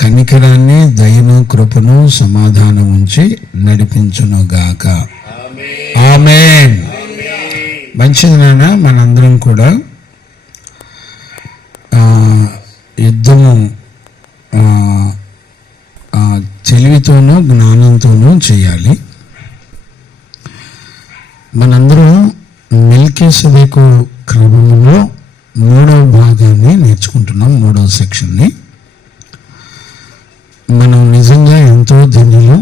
కనికరాన్ని, దయను, కృపను, సమాధానం ఉంచి నడిపించునుగాక. ఆమేన్. మంచిది నాన్న. మనందరం కూడా యుద్ధము తెలివితోనూ జ్ఞానంతోనూ చేయాలి. మనందరం మెల్కీసెదెకు క్రమంలో 3వ భాగాన్ని నేర్చుకుంటున్నాం, 3వ సెక్షన్ని. మనం నిజంగా ఎంతో ధన్యులు.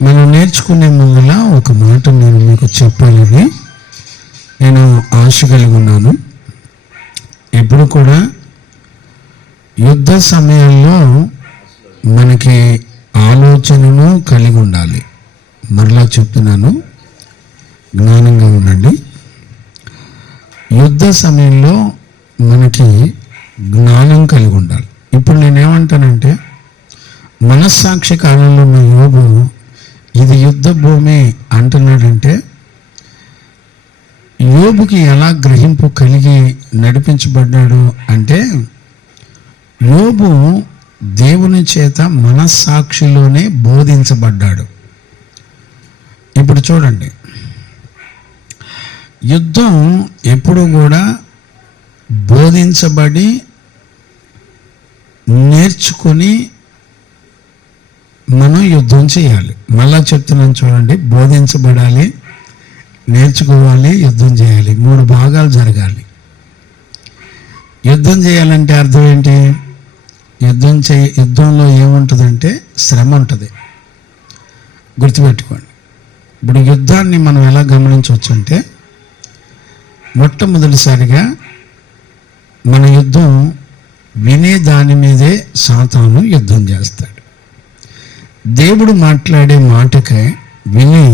మనం నేర్చుకునే ముందులా ఒక మాట నేను మీకు చెప్పాలని నేను ఆశ కలిగి ఉన్నాను. ఎప్పుడు కూడా యుద్ధ సమయంలో మనకి ఆలోచనను కలిగి ఉండాలి. మరలా చెప్తున్నాను, జ్ఞానంగా ఉండండి. యుద్ధ సమయంలో మనకి జ్ఞానం కలిగి ఉండాలి. ఇప్పుడు నేనేమంటానంటే, మనస్సాక్షి కాలంలో ఉన్న యోబు ఇది యుద్ధ భూమి అంటున్నాడంటే, యోబుకి ఎలా గ్రహింపు కలిగి నడిపించబడ్డాడు అంటే, యోబు దేవుని చేత మనస్సాక్షిలోనే బోధించబడ్డాడు. ఇప్పుడు చూడండి, యుద్ధం ఎప్పుడు కూడా బోధించబడి నేర్చుకొని మనం యుద్ధం చేయాలి. మళ్ళా చెప్తున్నాను చూడండి, బోధించబడాలి, నేర్చుకోవాలి, యుద్ధం చేయాలి. 3 భాగాలు జరగాలి. యుద్ధం చేయాలంటే అర్థం ఏంటి? యుద్ధంలో ఏముంటుందంటే శ్రమ ఉంటుంది. గుర్తుపెట్టుకోండి. ఇప్పుడు యుద్ధాన్ని మనం ఎలా గమనించవచ్చు అంటే, మొట్టమొదటిసారిగా మన యుద్ధం వినే దాని మీదే సాతాను యుద్ధం చేస్తాడు. దేవుడు మాట్లాడే మాటకే విని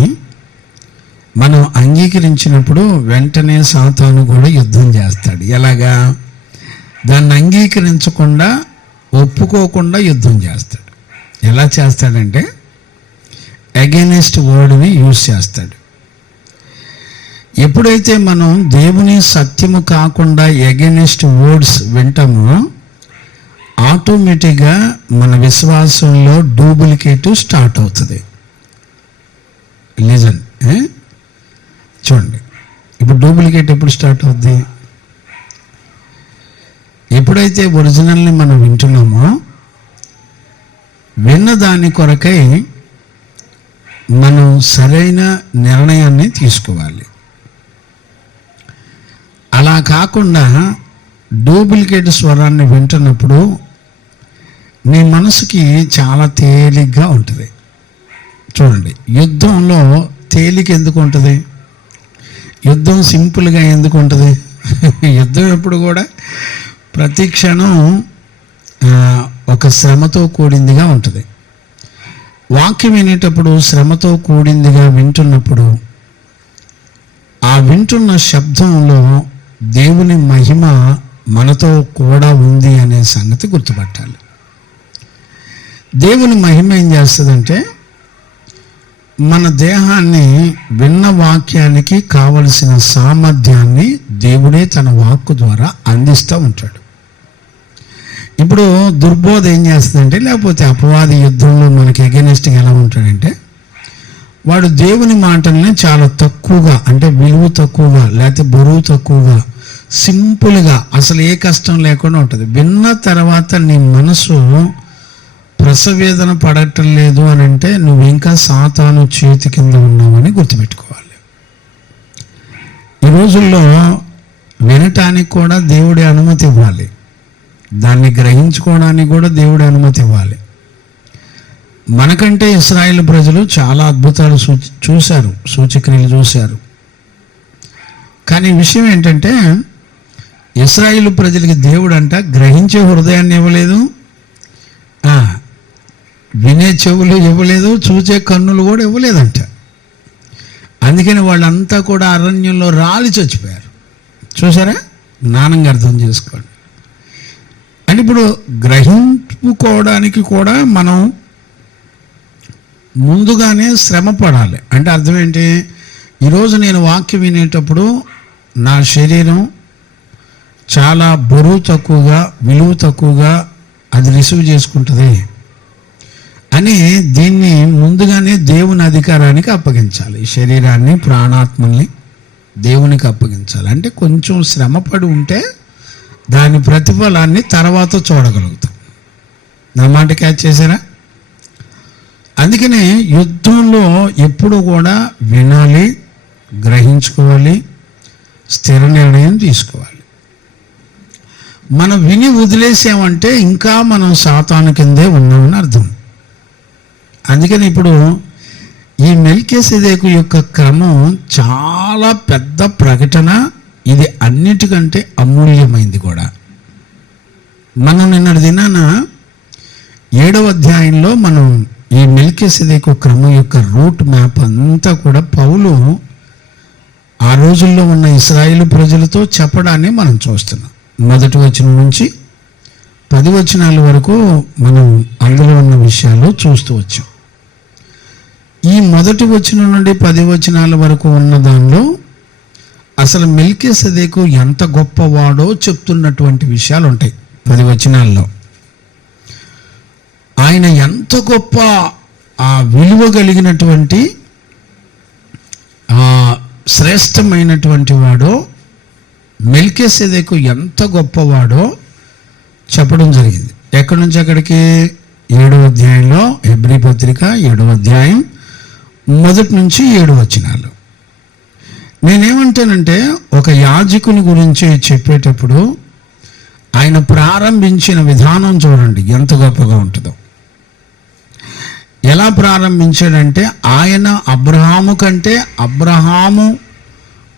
మనం అంగీకరించినప్పుడు వెంటనే సాతాను కూడా యుద్ధం చేస్తాడు. ఎలాగా? దాన్ని అంగీకరించకుండా, ఒప్పుకోకుండా యుద్ధం చేస్తాడు. ఎలా చేస్తాడంటే, అగైనెస్ట్ వర్డ్ని యూజ్ చేస్తాడు. ఎప్పుడైతే మనం దేవుని సత్యము కాకుండా అగైనెస్ట్ వర్డ్స్ వింటామో, ఆటోమేటిక్గా మన విశ్వాసంలో డూప్లికేట్ స్టార్ట్ అవుతుంది. లిజన్, చూడండి, ఇప్పుడు డూప్లికేట్ ఎప్పుడు స్టార్ట్ అవుద్ది? ఎప్పుడైతే ఒరిజినల్ని మనం వింటున్నామో, విన్న దాని కొరకై మనం సరైన నిర్ణయాన్ని తీసుకోవాలి. అలా కాకుండా డూప్లికేట్ స్వరాన్ని వింటున్నప్పుడు నీ మనసుకి చాలా తేలిగ్గా ఉంటుంది. చూడండి, యుద్ధంలో తేలిక ఎందుకు ఉంటుంది? యుద్ధం సింపుల్గా ఎందుకు ఉంటుంది? యుద్ధం ఎప్పుడు కూడా ప్రతి క్షణం ఒక శ్రమతో కూడిందిగా ఉంటుంది. వాక్యం వినేటప్పుడు శ్రమతో కూడిందిగా వింటున్నప్పుడు, ఆ వింటున్న శబ్దంలో దేవుని మహిమ మనతో కూడా ఉంది అనే సంగతి గుర్తుపట్టాలి. దేవుని మహిమ ఏం చేస్తుందంటే, మన దేహాన్ని విన్న వాక్యానికి కావలసిన సామర్థ్యాన్ని దేవుడే తన వాక్కు ద్వారా అందిస్తూ ఉంటాడు. ఇప్పుడు దుర్బోధ ఏం చేస్తుందంటే, లేకపోతే అపవాది యుద్ధంలో మనకి ఎగెనిస్ట్గా ఎలా ఉంటాడంటే, వాడు దేవుని మాటల్ని చాలా తక్కువగా, అంటే విలువ తక్కువగా, లేకపోతే బరువు తక్కువగా, సింపుల్గా, అసలు ఏ కష్టం లేకుండా ఉంటుంది. విన్న తర్వాత నీ మనసు ప్రసవేదన పడటం లేదు అని అంటే, నువ్వు ఇంకా సాతాను చేతి కింద ఉన్నావని గుర్తుపెట్టుకోవాలి. ఈ రోజుల్లో వినటానికి కూడా దేవుడి అనుమతి ఇవ్వాలి, దాన్ని గ్రహించుకోవడానికి కూడా దేవుడి అనుమతి ఇవ్వాలి. మనకంటే ఇశ్రాయేలు ప్రజలు చాలా అద్భుతాలు చూశారు, సూచక్రియలు చూశారు. కానీ విషయం ఏంటంటే, ఇశ్రాయేలు ప్రజలకి దేవుడు అంట గ్రహించే హృదయాన్ని ఇవ్వలేదు, వినే చెవులు ఇవ్వలేదు, చూచే కన్నులు కూడా ఇవ్వలేదంట. అందుకని వాళ్ళంతా కూడా అరణ్యంలో రాలి చచ్చిపోయారు. చూసారా? జ్ఞానంగా అర్థం చేసుకోండి. అంటే ఇప్పుడు గ్రహించుకోవడానికి కూడా మనం ముందుగానే శ్రమ పడాలి. అంటే అర్థం ఏంటి? ఈరోజు నేను వాక్యం వినేటప్పుడు నా శరీరం చాలా బరువు తక్కువగా, విలువ తక్కువగా అది రిసీవ్ చేసుకుంటుంది అని దీన్ని ముందుగానే దేవుని అధికారానికి అప్పగించాలి. శరీరాన్ని, ప్రాణాత్మల్ని దేవునికి అప్పగించాలి. అంటే కొంచెం శ్రమపడి ఉంటే దాని ప్రతిఫలాన్ని తర్వాత చూడగలుగుతాం. నా మాట క్యాచ్ చేశారా? అందుకనే యుద్ధంలో ఎప్పుడు కూడా వినాలి, గ్రహించుకోవాలి, స్థిర నిర్ణయం తీసుకోవాలి. మనం విని వదిలేసామంటే ఇంకా మనం సాతాను కిందే ఉన్నామని అర్థం. అందుకని ఇప్పుడు ఈ మెల్కీసెదెకు యొక్క క్రమం చాలా పెద్ద ప్రకటన. ఇది అన్నిటికంటే అమూల్యమైంది కూడా. మనం నిన్నటి దినాన 7వ అధ్యాయంలో మనం ఈ మెల్కీసెదెకు క్రమం యొక్క రూట్ మ్యాప్ అంతా కూడా పౌలు ఆ రోజుల్లో ఉన్న ఇశ్రాయేలు ప్రజలతో చెప్పడాన్ని మనం చూస్తున్నాం. 1వ వచనం నుంచి 10 వచనాల వరకు మనం అందులో ఉన్న విషయాలు చూస్తూ వచ్చాం. ఈ 1వ వచనం నుండి 10 వచనాల వరకు ఉన్న దానిలో అసలు మెల్కీసెదెకు ఎంత గొప్పవాడో చెప్తున్నటువంటి విషయాలు ఉంటాయి. 10 వచనాల్లో ఆయన ఎంత గొప్ప ఆ విలువ కలిగినటువంటి శ్రేష్టమైనటువంటి వాడో, మెల్కీసెదెకు ఎంత గొప్పవాడో చెప్పడం జరిగింది. ఎక్కడి నుంచి అక్కడికి? 7వ అధ్యాయంలో, హెబ్రీ పత్రిక 7వ అధ్యాయం 1 నుంచి 7 వచనాలు. నేనేమంటానంటే, ఒక యాజకుని గురించి చెప్పేటప్పుడు ఆయన ప్రారంభించిన విధానం చూడండి ఎంత గొప్పగా ఉంటుందో. ఎలా ప్రారంభించాడంటే, ఆయన అబ్రహాము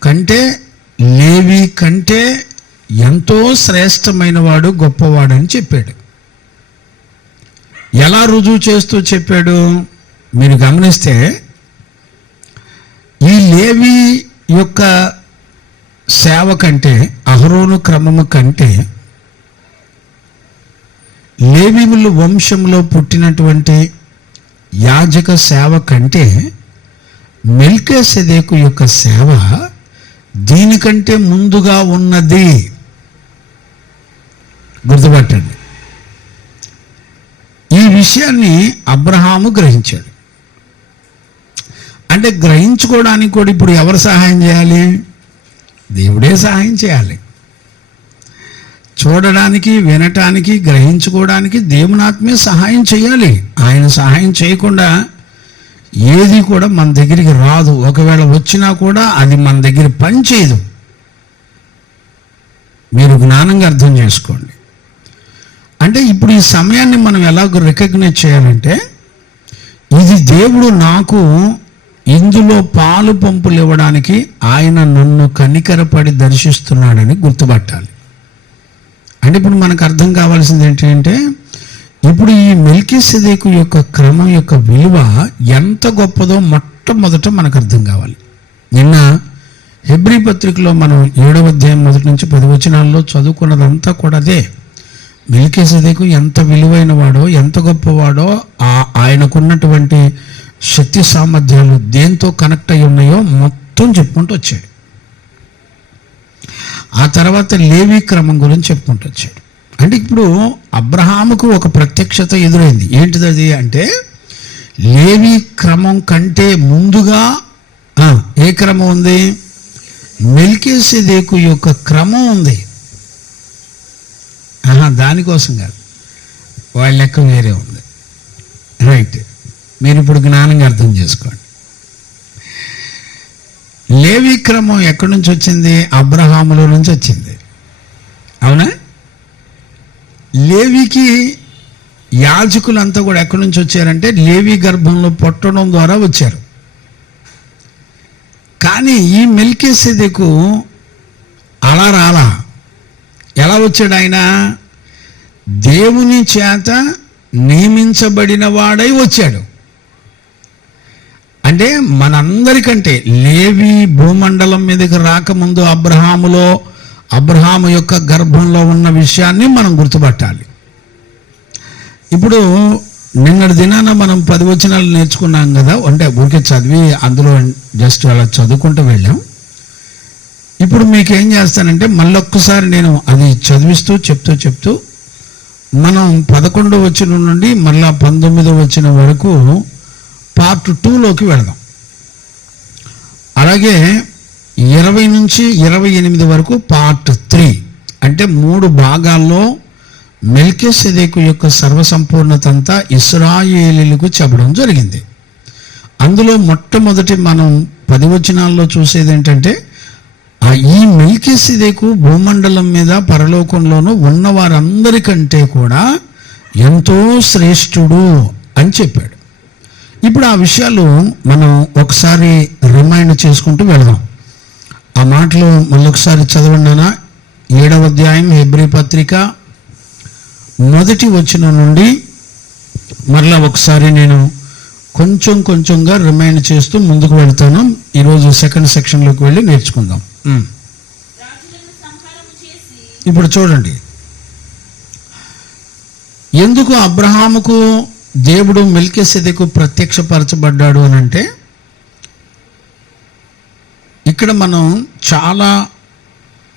కంటే లేవి కంటే ఎంతో శ్రేష్టమైన వాడు, గొప్పవాడు అని చెప్పాడు. ఎలా రుజువు చేస్తూ చెప్పాడు మీరు గమనిస్తే, ఈ లేవి యొక్క సేవ కంటే, అహరోను క్రమము కంటే, లేవీయుల వంశంలో పుట్టినటువంటి యాజక సేవ కంటే మెల్కీసెదెకు యొక్క సేవ దీనికంటే ముందుగా ఉన్నది. గుర్తుపట్టండి. ఈ విషయాన్ని అబ్రహాము గ్రహించాడు. అంటే గ్రహించుకోవడానికి కూడా ఇప్పుడు ఎవరు సహాయం చేయాలి? దేవుడే సహాయం చేయాలి. చూడడానికి, వినటానికి, గ్రహించుకోవడానికి దేవుని ఆత్మే సహాయం చేయాలి. ఆయన సహాయం చేయకుండా ఏది కూడా మన దగ్గరికి రాదు. ఒకవేళ వచ్చినా కూడా అది మన దగ్గర పని చేయదు. మీరు జ్ఞానంగా అర్థం చేసుకోండి. అంటే ఇప్పుడు ఈ సమయాన్ని మనం ఎలాగో రికగ్నైజ్ చేయాలంటే, ఇది దేవుడు నాకు ఇందులో పాలు పంపులు ఇవ్వడానికి ఆయన నన్ను కనికరపడి దర్శిస్తున్నాడని గుర్తుపట్టాలి. అంటే ఇప్పుడు మనకు అర్థం కావాల్సింది ఏంటంటే, ఇప్పుడు ఈ మెల్కీసెదెకు యొక్క క్రమం యొక్క విలువ ఎంత గొప్పదో మొట్టమొదట మనకు అర్థం కావాలి. నిన్న హెబ్రీ పత్రికలో మనం 7వ అధ్యాయం 1 నుంచి 10 వచనాల్లో చదువుకున్నదంతా కూడా అదే. మెల్కీసెదెకు ఎంత విలువైన వాడో, ఎంత గొప్పవాడో, ఆయనకున్నటువంటి శక్తి సామర్థ్యాలు దేంతో కనెక్ట్ అయి ఉన్నాయో మొత్తం చెప్పుకుంటూ వచ్చాడు. ఆ తర్వాత లేవి క్రమం గురించి చెప్పుకుంటూ వచ్చాడు. అంటే ఇప్పుడు అబ్రహాముకు ఒక ప్రత్యక్షత ఎదురైంది. ఏంటిది అది అంటే, లేవి క్రమం కంటే ముందుగా ఏ క్రమం ఉంది? మెల్కీసెదెకు యొక్క క్రమం ఉంది. దానికోసం కాదు, వాళ్ళ లెక్క వేరే ఉంది. రైట్, మీరు ఇప్పుడు జ్ఞానంగా అర్థం చేసుకోండి. లేవి క్రమం ఎక్కడి నుంచి వచ్చింది? అబ్రహాములో నుంచి వచ్చింది. అవునా? లేవికి యాజకులంతా కూడా ఎక్కడి నుంచి వచ్చారంటే లేవి గర్భంలో పుట్టడం ద్వారా వచ్చారు. కానీ ఈ మెల్కీసెదెకు అలా రాలా. ఎలా వచ్చాడు ఆయన? దేవుని చేత నియమించబడిన వాడై వచ్చాడు. అంటే మనందరికంటే లేవి భూమండలం మీదకి రాకముందు అబ్రహాము యొక్క గర్భంలో ఉన్న విషయాన్ని మనం గుర్తుపట్టాలి. ఇప్పుడు నిన్నటి దినాన మనం 10 వచనాలు నేర్చుకున్నాం కదా, అంటే ఊరికే చదివి అందులో జస్ట్ అలా చదువుకుంటూ వెళ్ళాం. ఇప్పుడు మీకేం చేస్తానంటే, మళ్ళొక్కసారి నేను అది చదివిస్తూ చెప్తూ మనం 11వ వచనం నుండి మళ్ళా 19వ వచనం వరకు పార్ట్ 2లోకి వెళదాం. అలాగే 20 నుంచి 28 వరకు పార్ట్ 3, అంటే 3 భాగాల్లో మెల్కీసెదెకు యొక్క సర్వసంపూర్ణత అంతా ఇశ్రాయేలీయులకు చెప్పడం జరిగింది. అందులో మొట్టమొదటి మనం 10 వచనాల్లో చూసేది ఏంటంటే, ఈ మెల్కీసెదెకు భూమండలం మీద పరలోకంలోనూ ఉన్న వారందరికంటే కూడా ఎంతో శ్రేష్ఠుడు అని చెప్పాడు. ఇప్పుడు ఆ విషయాలు మనం ఒకసారి రిమైండ్ చేసుకుంటూ వెళదాం. ఆ మాటలు మళ్ళొకసారి చదవండినా. 7వ అధ్యాయం హెబ్రీ పత్రిక 1వ వచనం నుండి మరలా ఒకసారి నేను కొంచెంగా రిమైండ్ చేస్తూ ముందుకు వెళ్తాను. ఈరోజు సెకండ్ సెక్షన్లోకి వెళ్ళి నేర్చుకుందాం. ఇప్పుడు చూడండి, ఎందుకు అబ్రహాముకు దేవుడు మెల్కీసెదెకు ప్రత్యక్షపరచబడ్డాడు అని అంటే, ఇక్కడ మనం చాలా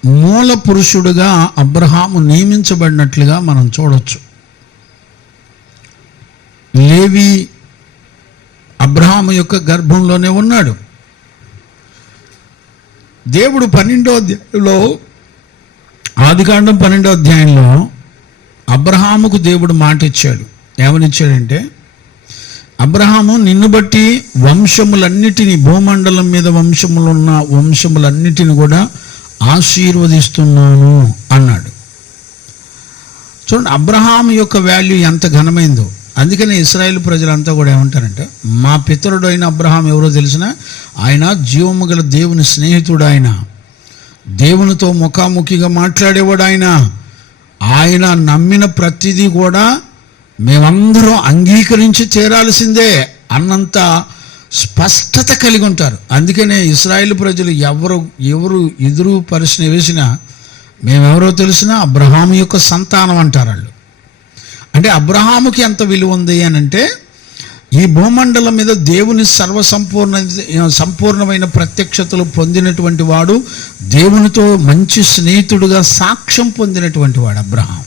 మూల పురుషుడుగా అబ్రహాము నియమించబడినట్లుగా మనం చూడొచ్చు. లేవి అబ్రహాము యొక్క గర్భంలోనే ఉన్నాడు. దేవుడు 12వ అధ్యాయంలో, ఆదికాండం 12వ అధ్యాయంలో అబ్రహాముకు దేవుడు మాట ఇచ్చాడు. ఏమనిచ్చాడంటే, అబ్రహాము నిన్ను బట్టి వంశములన్నిటినీ, భూమండలం మీద వంశములున్న వంశములన్నిటిని కూడా ఆశీర్వదిస్తున్నాను అన్నాడు. చూడండి, అబ్రహాము యొక్క వాల్యూ ఎంత ఘనమైందో. అందుకని ఇశ్రాయేల్ ప్రజలంతా కూడా ఏమంటారంటే, మా పితరుడు అయిన అబ్రహాం ఎవరో తెలిసిన, ఆయన జీవము గల దేవుని స్నేహితుడు, ఆయన దేవునితో ముఖాముఖిగా మాట్లాడేవాడు, ఆయన నమ్మిన ప్రతిదీ కూడా మేమందరం అంగీకరించి చేరాల్సిందే అన్నంత స్పష్టత కలిగి ఉంటారు. అందుకనే ఇశ్రాయేల్ ప్రజలు ఎవరు ఎదురు ప్రశ్న వేసినా మేమెవరో తెలిసినా అబ్రహాము యొక్క సంతానం అంటారు వాళ్ళు. అంటే అబ్రహాముకి ఎంత విలువ ఉంది అని అంటే, ఈ భూమండలం మీద దేవుని సంపూర్ణమైన ప్రత్యక్షతలు పొందినటువంటి వాడు, దేవునితో మంచి స్నేహితుడుగా సాక్ష్యం పొందినటువంటి వాడు అబ్రహాం.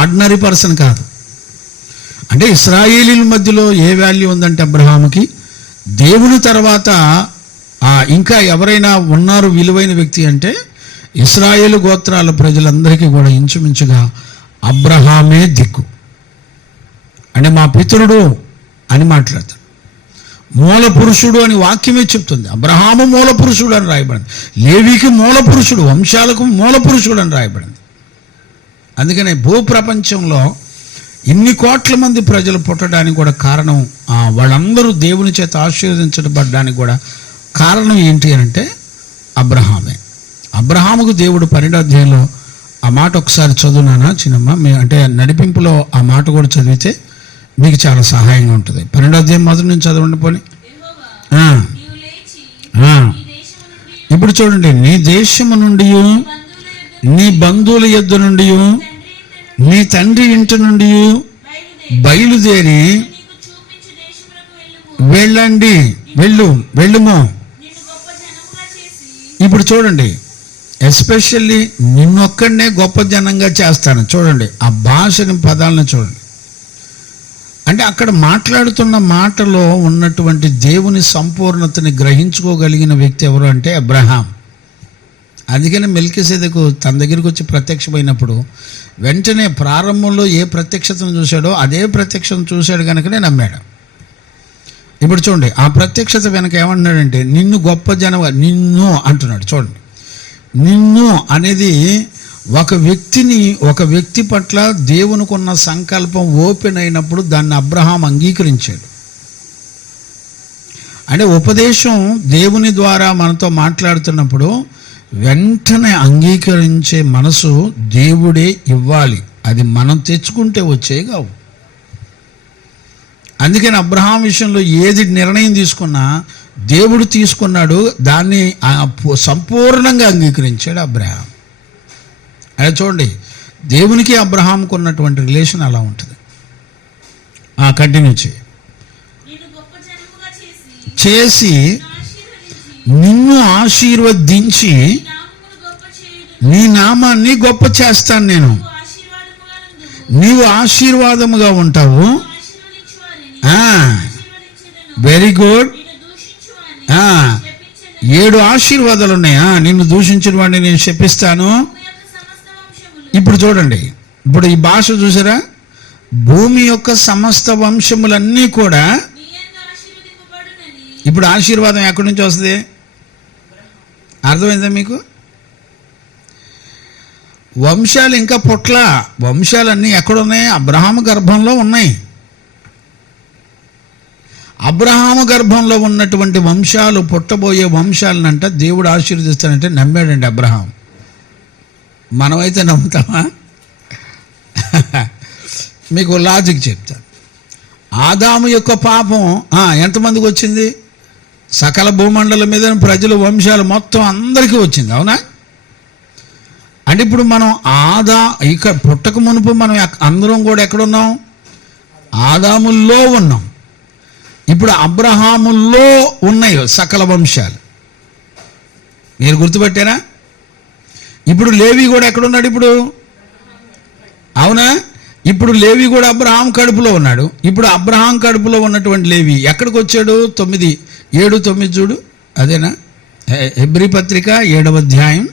ఆర్డినరీ పర్సన్ కాదు. అంటే ఇశ్రాయేలీల మధ్యలో ఏ వాల్యూ ఉందంటే అబ్రహాముకి, దేవుని తర్వాత ఇంకా ఎవరైనా ఉన్నారు విలువైన వ్యక్తి అంటే ఇశ్రాయేలు గోత్రాల ప్రజలందరికీ కూడా ఇంచుమించుగా అబ్రహామే దిక్కు. అంటే మా పితరుడు అని మాట్లాడతాడు. మూల పురుషుడు అని వాక్యమే చెప్తుంది. అబ్రహాము మూల పురుషుడు అని రాయబడింది. లేవీకి మూల పురుషుడు, వంశాలకు మూల పురుషుడు అని రాయబడింది. అందుకనే భూప్రపంచంలో ఇన్ని కోట్ల మంది ప్రజలు పుట్టడానికి కూడా కారణం, వాళ్ళందరూ దేవుని చేత ఆశీర్వదించబడ్డానికి కూడా కారణం ఏంటి అని అంటే అబ్రహామే. అబ్రహాముకు దేవుడు 12వ అధ్యాయంలో ఆ మాట ఒకసారి చదువునానా చిన్నమ్మ, అంటే నడిపింపులో ఆ మాట కూడా చదివితే మీకు చాలా సహాయంగా ఉంటుంది. 12వ అధ్యాయం మొదటి నుంచి చదవండి పోనీ. ఇప్పుడు చూడండి, నీ దేశము నుండి, నీ బంధువుల యొద్ద నుండి, నీ తండ్రి ఇంటి నుండి బయలుదేరి వెళ్ళండి, వెళ్ళుము. ఇప్పుడు చూడండి, ఎస్పెషల్లీ నిన్నొక్కడనే గొప్ప జనంగా చేస్తాను. చూడండి ఆ భాషని, పదాలను చూడండి. అంటే అక్కడ మాట్లాడుతున్న మాటలో ఉన్నటువంటి దేవుని సంపూర్ణతని గ్రహించుకోగలిగిన వ్యక్తి ఎవరు అంటే అబ్రహాం. అందుకని మెల్కీసెదెకు తన దగ్గరికి వచ్చి ప్రత్యక్షమైనప్పుడు వెంటనే ప్రారంభంలో ఏ ప్రత్యక్షతను చూశాడో అదే ప్రత్యక్షతను చూశాడు కనుకనే నమ్మాడు. ఇప్పుడు చూడండి, ఆ ప్రత్యక్షత వెనక ఏమంటున్నాడంటే, నిన్ను గొప్ప జనం, నిన్ను అంటున్నాడు. చూడండి, నిన్ను అనేది ఒక వ్యక్తి పట్ల దేవునికి ఉన్న సంకల్పం ఓపెన్ అయినప్పుడు దాన్ని అబ్రహాం అంగీకరించాడు. అంటే ఉపదేశం దేవుని ద్వారా మనతో మాట్లాడుతున్నప్పుడు వెంటనే అంగీకరించే మనసు దేవుడే ఇవ్వాలి. అది మనం తెచ్చుకుంటే వచ్చే కావు. అందుకని అబ్రహాం విషయంలో ఏది నిర్ణయం తీసుకున్నా దేవుడు తీసుకున్నాడు, దాన్ని సంపూర్ణంగా అంగీకరించాడు అబ్రహాం. అదే చూడండి, దేవునికి అబ్రహాంకు ఉన్నటువంటి రిలేషన్ అలా ఉంటుంది. కంటిన్యూ చేసి నిన్ను ఆశీర్వదించి నీ నామాన్ని గొప్ప చేస్తాను నేను. నీవు ఆశీర్వాదముగా ఉంటావు. Very good. 7 ఆశీర్వాదాలు ఉన్నాయా? నిన్ను దూషించిన వాడిని నేను శపిస్తాను. ఇప్పుడు చూడండి, ఇప్పుడు ఈ భాష చూసారా? భూమి యొక్క సమస్త వంశములన్నీ కూడా. ఇప్పుడు ఆశీర్వాదం ఎక్కడి నుంచి వస్తుంది? అర్థమైందా మీకు? వంశాలు ఇంకా పుట్ల, వంశాలన్నీ ఎక్కడున్నాయి? అబ్రహాము గర్భంలో ఉన్నాయి. అబ్రహాము గర్భంలో ఉన్నటువంటి వంశాలు, పుట్టబోయే వంశాలనంట దేవుడు ఆశీర్వదిస్తానంటే నమ్మాడండి అబ్రహాం. మనమైతే నమ్ముతామా? మీకు లాజిక్ చెప్తాను. ఆదాము యొక్క పాపం ఎంతమందికి వచ్చింది? సకల భూమండలం మీద ప్రజలు, వంశాలు మొత్తం అందరికీ వచ్చింది. అవునా? అంటే ఇప్పుడు మనం ఇక పుట్టక మునుపు మనం అందరం కూడా ఎక్కడున్నాం? ఆదాముల్లో ఉన్నాం. ఇప్పుడు అబ్రహాముల్లో ఉన్నాయి సకల వంశాలు. మీరు గుర్తుపెట్టారా? ఇప్పుడు లేవి కూడా ఎక్కడున్నాడు ఇప్పుడు? అవునా? ఇప్పుడు లేవి కూడా అబ్రహాం కడుపులో ఉన్నాడు. ఇప్పుడు అబ్రహాం కడుపులో ఉన్నటువంటి లేవి ఎక్కడికి వచ్చాడు? 9, 7, 9 చూడు. అదేనా? హెబ్రీ పత్రిక 7వ అధ్యాయం.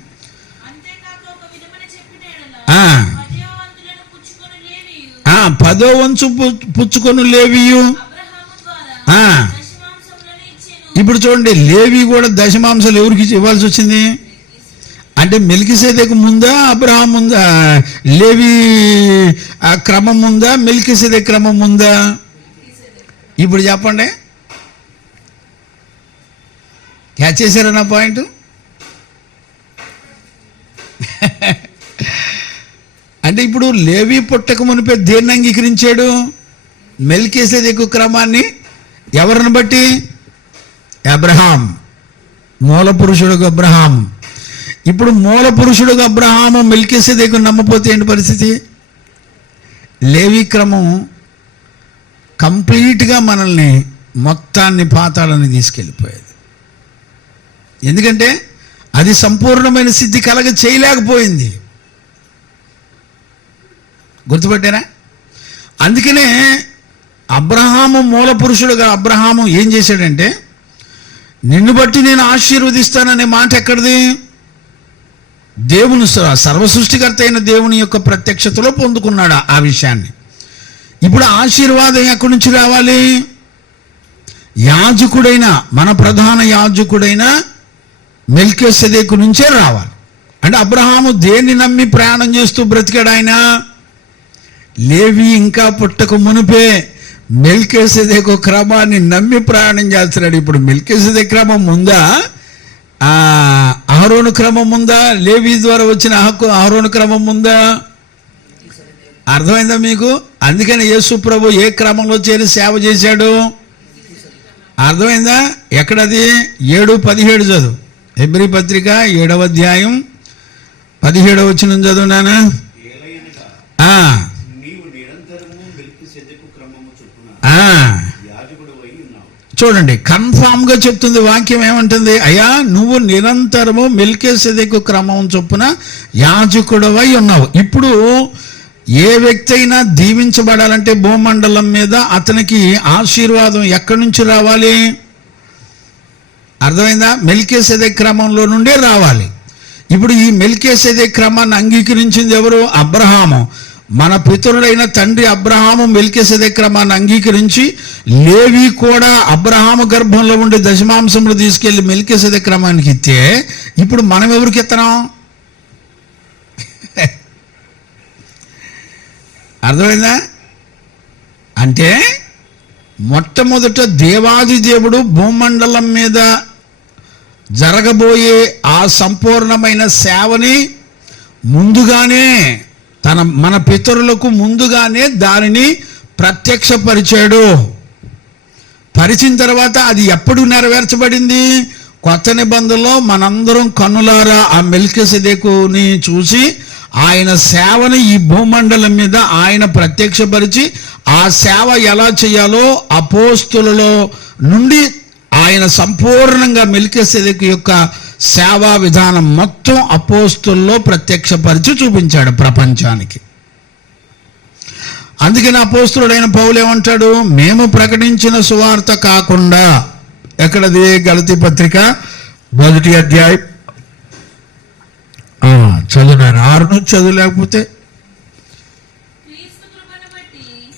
10వ వంతు పుచ్చుకొని లేవియు. ఇప్పుడు చూడండి, లేవి కూడా దశమాంశాలు ఎవరికి ఇవ్వాల్సి వచ్చింది? అంటే మెల్కిసెదెకు ముందా, అబ్రహాం ముందా? లేవి క్రమం ముందా, మెల్కిసెదెకు క్రమం ముందా? ఇప్పుడు చెప్పండి, క్యాచ్ చేశారా నా పాయింట్? అంటే ఇప్పుడు లేవి పుట్టక మునిపే దేన్ని అంగీకరించాడు? మెల్కిసెదెకు క్రమాన్ని. ఎవరిని బట్టి? అబ్రహాం, మూల పురుషుడు అబ్రహాం. ఇప్పుడు మూల పురుషుడు అబ్రహాము మెల్కిసెదెకు నమ్మపోతే ఏంటి పరిస్థితి? లేవి క్రమం కంప్లీట్గా మనల్ని మొత్తాన్ని పాతాళాన్ని తీసుకెళ్ళిపోయేది. ఎందుకంటే అది సంపూర్ణమైన సిద్ధి కలగ చేయలేకపోయింది. గుర్తుపెట్టారా? అందుకనే అబ్రహాము మూల పురుషుడుగా అబ్రహాము ఏం చేశాడంటే, నిన్ను బట్టి నేను ఆశీర్వదిస్తాననే మాట ఎక్కడిది? దేవుని సర్వసృష్టికర్త అయిన దేవుని యొక్క ప్రత్యక్షతలో పొందుకున్నాడు ఆ విషయాన్ని. ఇప్పుడు ఆశీర్వాదం ఎక్కడి నుంచి రావాలి? యాజకుడైన, మన ప్రధాన యాజకుడైన మెల్కిసెదెకు నుంచే రావాలి. అంటే అబ్రహాము దేన్ని నమ్మి ప్రయాణం చేస్తూ బ్రతికాడు? ఆయన లేవి ఇంకా పుట్టక మునిపే మెల్కిసెదెకు క్రమాన్ని నమ్మి ప్రయాణం చేస్తున్నాడు. ఇప్పుడు మెల్కిసెదెకు క్రమం ముందా, అహరోను క్రమం ఉందా? లేవి ద్వారా వచ్చిన అహరోను క్రమం ఉందా? అర్థమైందా మీకు? అందుకని యేసు ప్రభు ఏ క్రమంలో చేరి సేవ చేశాడు? అర్థమైందా? ఎక్కడది? 7:17 చదువు. హెబ్రీ పత్రిక 7వ అధ్యాయం 17వ వచనం చదువు నాన్న. చూడండి, కన్ఫామ్గా చెప్తుంది వాక్యం. ఏమంటుంది? అయ్యా, నువ్వు నిరంతరము మెల్కిసెదెకు క్రమం చొప్పున యాజకుడవై ఉన్నావు. ఇప్పుడు ఏ వ్యక్తి అయినా దీవించబడాలంటే భూమండలం మీద అతనికి ఆశీర్వాదం ఎక్కడి నుంచి రావాలి? అర్థమైందా? మెల్కిసెదెకు క్రమంలో నుండే రావాలి. ఇప్పుడు ఈ మెల్కిసెదెకు క్రమాన్ని అంగీకరించింది ఎవరు? అబ్రహాము. మన పితరుడైన తండ్రి అబ్రహాము మెల్కిసెదెకు క్రమాన్ని అంగీకరించి, లేవి కూడా అబ్రహాము గర్భంలో ఉండే దశమాంసములు తీసుకెళ్లి మెల్కిసెదెకు క్రమానికి ఇస్తే, ఇప్పుడు మనం ఎవరికి ఇస్తున్నాం? అర్థమైందా? అంటే మొట్టమొదట దేవాది దేవుడు భూమండలం మీద జరగబోయే ఆ సంపూర్ణమైన సేవని ముందుగానే మన పితరులకు ముందుగానే దానిని ప్రత్యక్షపరిచాడు. పరిచిన తర్వాత అది ఎప్పుడు నెరవేర్చబడింది? కొత్త నిబంధనలో మనందరం కన్నులారా ఆ మెల్కిసెదెకుని చూసి ఆయన సేవని ఈ భూమండలం మీద ఆయన ప్రత్యక్షపరిచి, ఆ సేవ ఎలా చేయాలో అపోస్తులలో నుండి ఆయన సంపూర్ణంగా మెల్కిసెదెకు యొక్క సేవా విధానం మొత్తం అపోస్తుల్లో ప్రత్యక్షపరిచి చూపించాడు ప్రపంచానికి. అందుకని అపోస్తలుడైన పౌలు ఏమంటాడు, మేము ప్రకటించిన సువార్త కాకుండా, ఎక్కడది? గలతీ పత్రిక 1వ అధ్యాయం చదువునారు 6 నుంచి చదువులేకపోతే.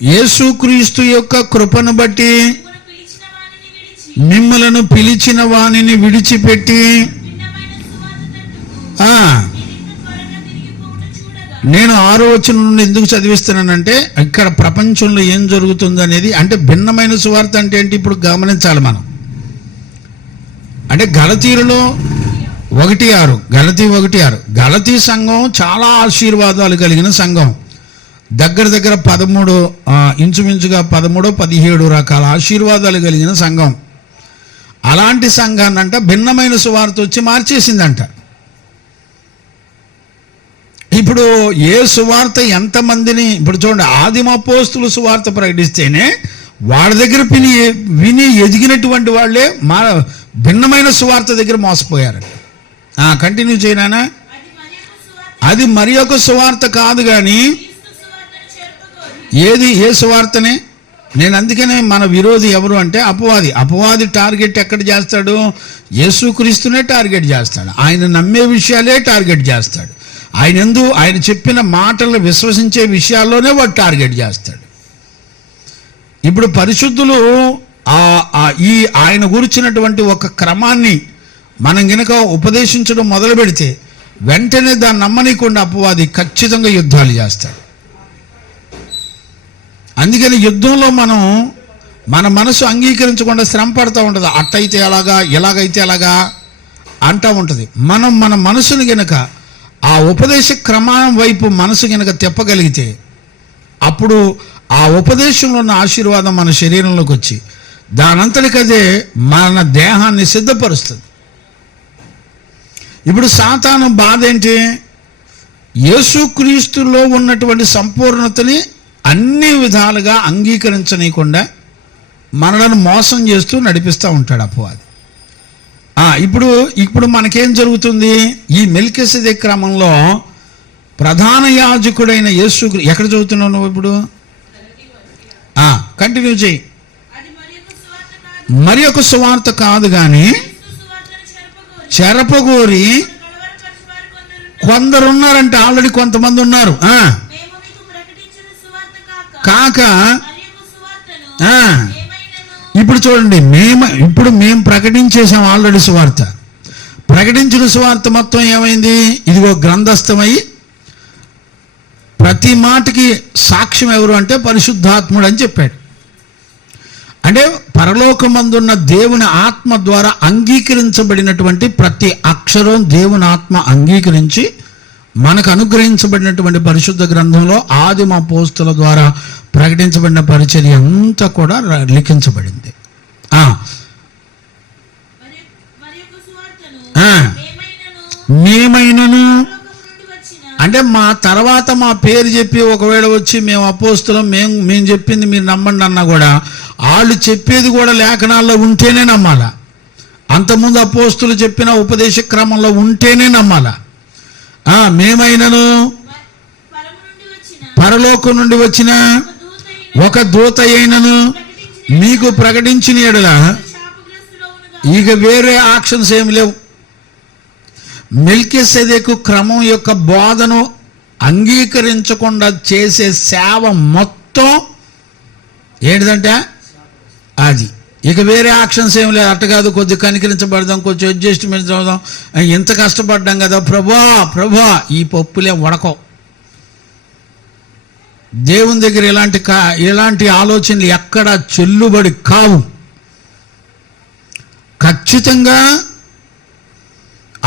యేసుక్రీస్తు యొక్క కృపను బట్టి మిమ్మలను పిలిచిన వానిని విడిచిపెట్టి నేను 6వ వచనం నుండి ఎందుకు చదివిస్తున్నానంటే, ఇక్కడ ప్రపంచంలో ఏం జరుగుతుంది అనేది, అంటే భిన్నమైన సువార్త అంటే ఏంటి ఇప్పుడు గమనించాలి మనం. అంటే గలతీలో 1:6, గలతీ 1:6, గలతీ సంఘం చాలా ఆశీర్వాదాలు కలిగిన సంఘం. దగ్గర 13 ఇంచుమించుగా 13-17 రకాల ఆశీర్వాదాలు కలిగిన సంఘం. అలాంటి సంఘాన్ని అంట భిన్నమైన సువార్త వచ్చి మార్చేసిందంట. ఇప్పుడు ఏ సువార్త ఎంతమందిని, ఇప్పుడు చూడండి, ఆదిమ అపోస్తులు సువార్త ప్రకటిస్తేనే వాళ్ళ దగ్గర విని ఎదిగినటువంటి వాళ్ళే భిన్నమైన సువార్త దగ్గర మోసపోయారు. కంటిన్యూ చేయనా? అది మరి ఒక సువార్త కాదు కానీ ఏ సువార్తనే. నేను అందుకనే మన విరోధి ఎవరు అంటే అపవాది టార్గెట్ ఎక్కడ చేస్తాడు? యేసుక్రీస్తునే టార్గెట్ చేస్తాడు. ఆయన నమ్మే విషయాలే టార్గెట్ చేస్తాడు. ఆయన చెప్పిన మాటలను విశ్వసించే విషయాల్లోనే వాడు టార్గెట్ చేస్తాడు. ఇప్పుడు పరిశుద్ధులు ఈ ఆయన గురించినటువంటి ఒక క్రమాన్ని మనం గనక ఉపదేశించడం మొదలు పెడితే వెంటనే దాన్ని నమ్మనీయకుండా అపవాది ఖచ్చితంగా యుద్ధాలు చేస్తాడు. అందుకని యుద్ధంలో మనం మన మనసు అంగీకరించకుండా శ్రమ పడుతూ ఉంటుంది. అట్టయితే ఎలాగా, ఎలాగైతే ఎలాగా అంటూ ఉంటుంది. మనం మన మనసుని గనక ఆ ఉపదేశ క్రమం వైపు మనసు గనక తిప్పగలిగితే అప్పుడు ఆ ఉపదేశంలో ఉన్న ఆశీర్వాదం మన శరీరంలోకి వచ్చి దానంతటికదే మన దేహాన్ని సిద్ధపరుస్తుంది. ఇప్పుడు సాతాను బాధ ఏంటి? యేసుక్రీస్తులో ఉన్నటువంటి సంపూర్ణతని అన్ని విధాలుగా అంగీకరించనీయకుండా మనలను మోసం చేస్తూ నడిపిస్తూ ఉంటాడు అపవాది. ఇప్పుడు మనకేం జరుగుతుంది? ఈ మెల్కీసెదెకు క్రమంలో ప్రధాన యాజకుడైన యేసుక్రీస్తు, ఎక్కడ చదువుతున్నావు నువ్వు ఇప్పుడు? కంటిన్యూ చేయి. మరి ఒక సువార్త కాదు కానీ చెరపగోరి కొందరున్నారంటే, ఆల్రెడీ కొంతమంది ఉన్నారు. కాక ఇప్పుడు చూడండి, మేము ప్రకటించేసాం ఆల్రెడీ సువార్త. ప్రకటించిన సువార్త మొత్తం ఏమైంది? ఇదిగో గ్రంథస్థమై ప్రతి మాటకి సాక్ష్యం ఎవరు అంటే పరిశుద్ధాత్ముడు అని చెప్పాడు. అంటే పరలోకమందున్న దేవుని ఆత్మ ద్వారా అంగీకరించబడినటువంటి ప్రతి అక్షరం దేవుని ఆత్మ అంగీకరించి మనకు అనుగ్రహించబడినటువంటి పరిశుద్ధ గ్రంథంలో ఆదిమ అపోస్తుల ద్వారా ప్రకటించబడిన పరిచర్య అంతా కూడా లిఖించబడింది. మేమైనను అంటే మా తర్వాత మా పేరు చెప్పి ఒకవేళ వచ్చి మేము అపోస్తులం, మేము చెప్పింది మీరు నమ్మండి అన్నా కూడా వాళ్ళు చెప్పేది కూడా లేఖనాల్లో ఉంటేనే నమ్మాలా. అంతకుముందు అపోస్తులు చెప్పిన ఉపదేశ క్రమంలో ఉంటేనే నమ్మాలా. మేమైనను పరలోకం నుండి వచ్చిన ఒక దూత అయినను మీకు ప్రకటించిన యెడల ఇక వేరే ఆక్షన్స్ ఏమి లేవు. మెల్కీసెదెకు క్రమం యొక్క బోధను అంగీకరించకుండా చేసే సేవ మొత్తం ఏంటిదంటే అది. ఇక వేరే ఆక్షన్స్ ఏమి లేదు. అట్ట కాదు, కొద్దిగా కనికరించబడదాం, కొంచెం అడ్జస్ట్మెంట్ చదువుదాం, ఇంత కష్టపడ్డాం కదా ప్రభా ఈ పప్పులే ఉడకవు. దేవుని దగ్గర ఇలాంటి ఆలోచనలు ఎక్కడ చెల్లుబడి కావు. ఖచ్చితంగా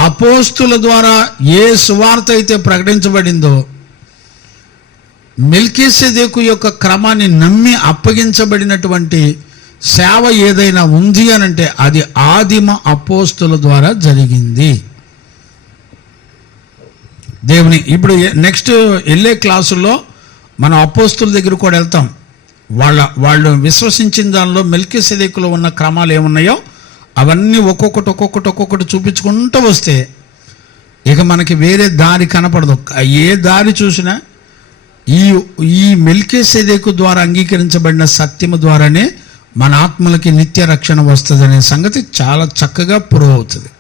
అపోస్తుల ద్వారా ఏ సువార్త అయితే ప్రకటించబడిందో, మెల్కీసెదెకు యొక్క క్రమాన్ని నమ్మి అప్పగించబడినటువంటి సేవ ఏదైనా ఉంది అనంటే అది ఆదిమ అపోస్తుల ద్వారా జరిగింది. దేవుని ఇప్పుడు నెక్స్ట్ వెళ్ళే క్లాసుల్లో మనం అపోస్తుల దగ్గర కూడా వెళ్తాం. వాళ్ళు విశ్వసించిన దానిలో మెల్కీసెదెకులో ఉన్న క్రమాలు ఏమున్నాయో అవన్నీ ఒక్కొక్కటి చూపించుకుంటూ వస్తే ఇక మనకి వేరే దారి కనపడదు. ఏ దారి చూసినా ఈ మెల్కీసెదెకు ద్వారా అంగీకరించబడిన సత్యము ద్వారానే మన ఆత్మలకి నిత్య రక్షణ వస్తుంది అనే సంగతి చాలా చక్కగా ప్రూవ్ అవుతుంది.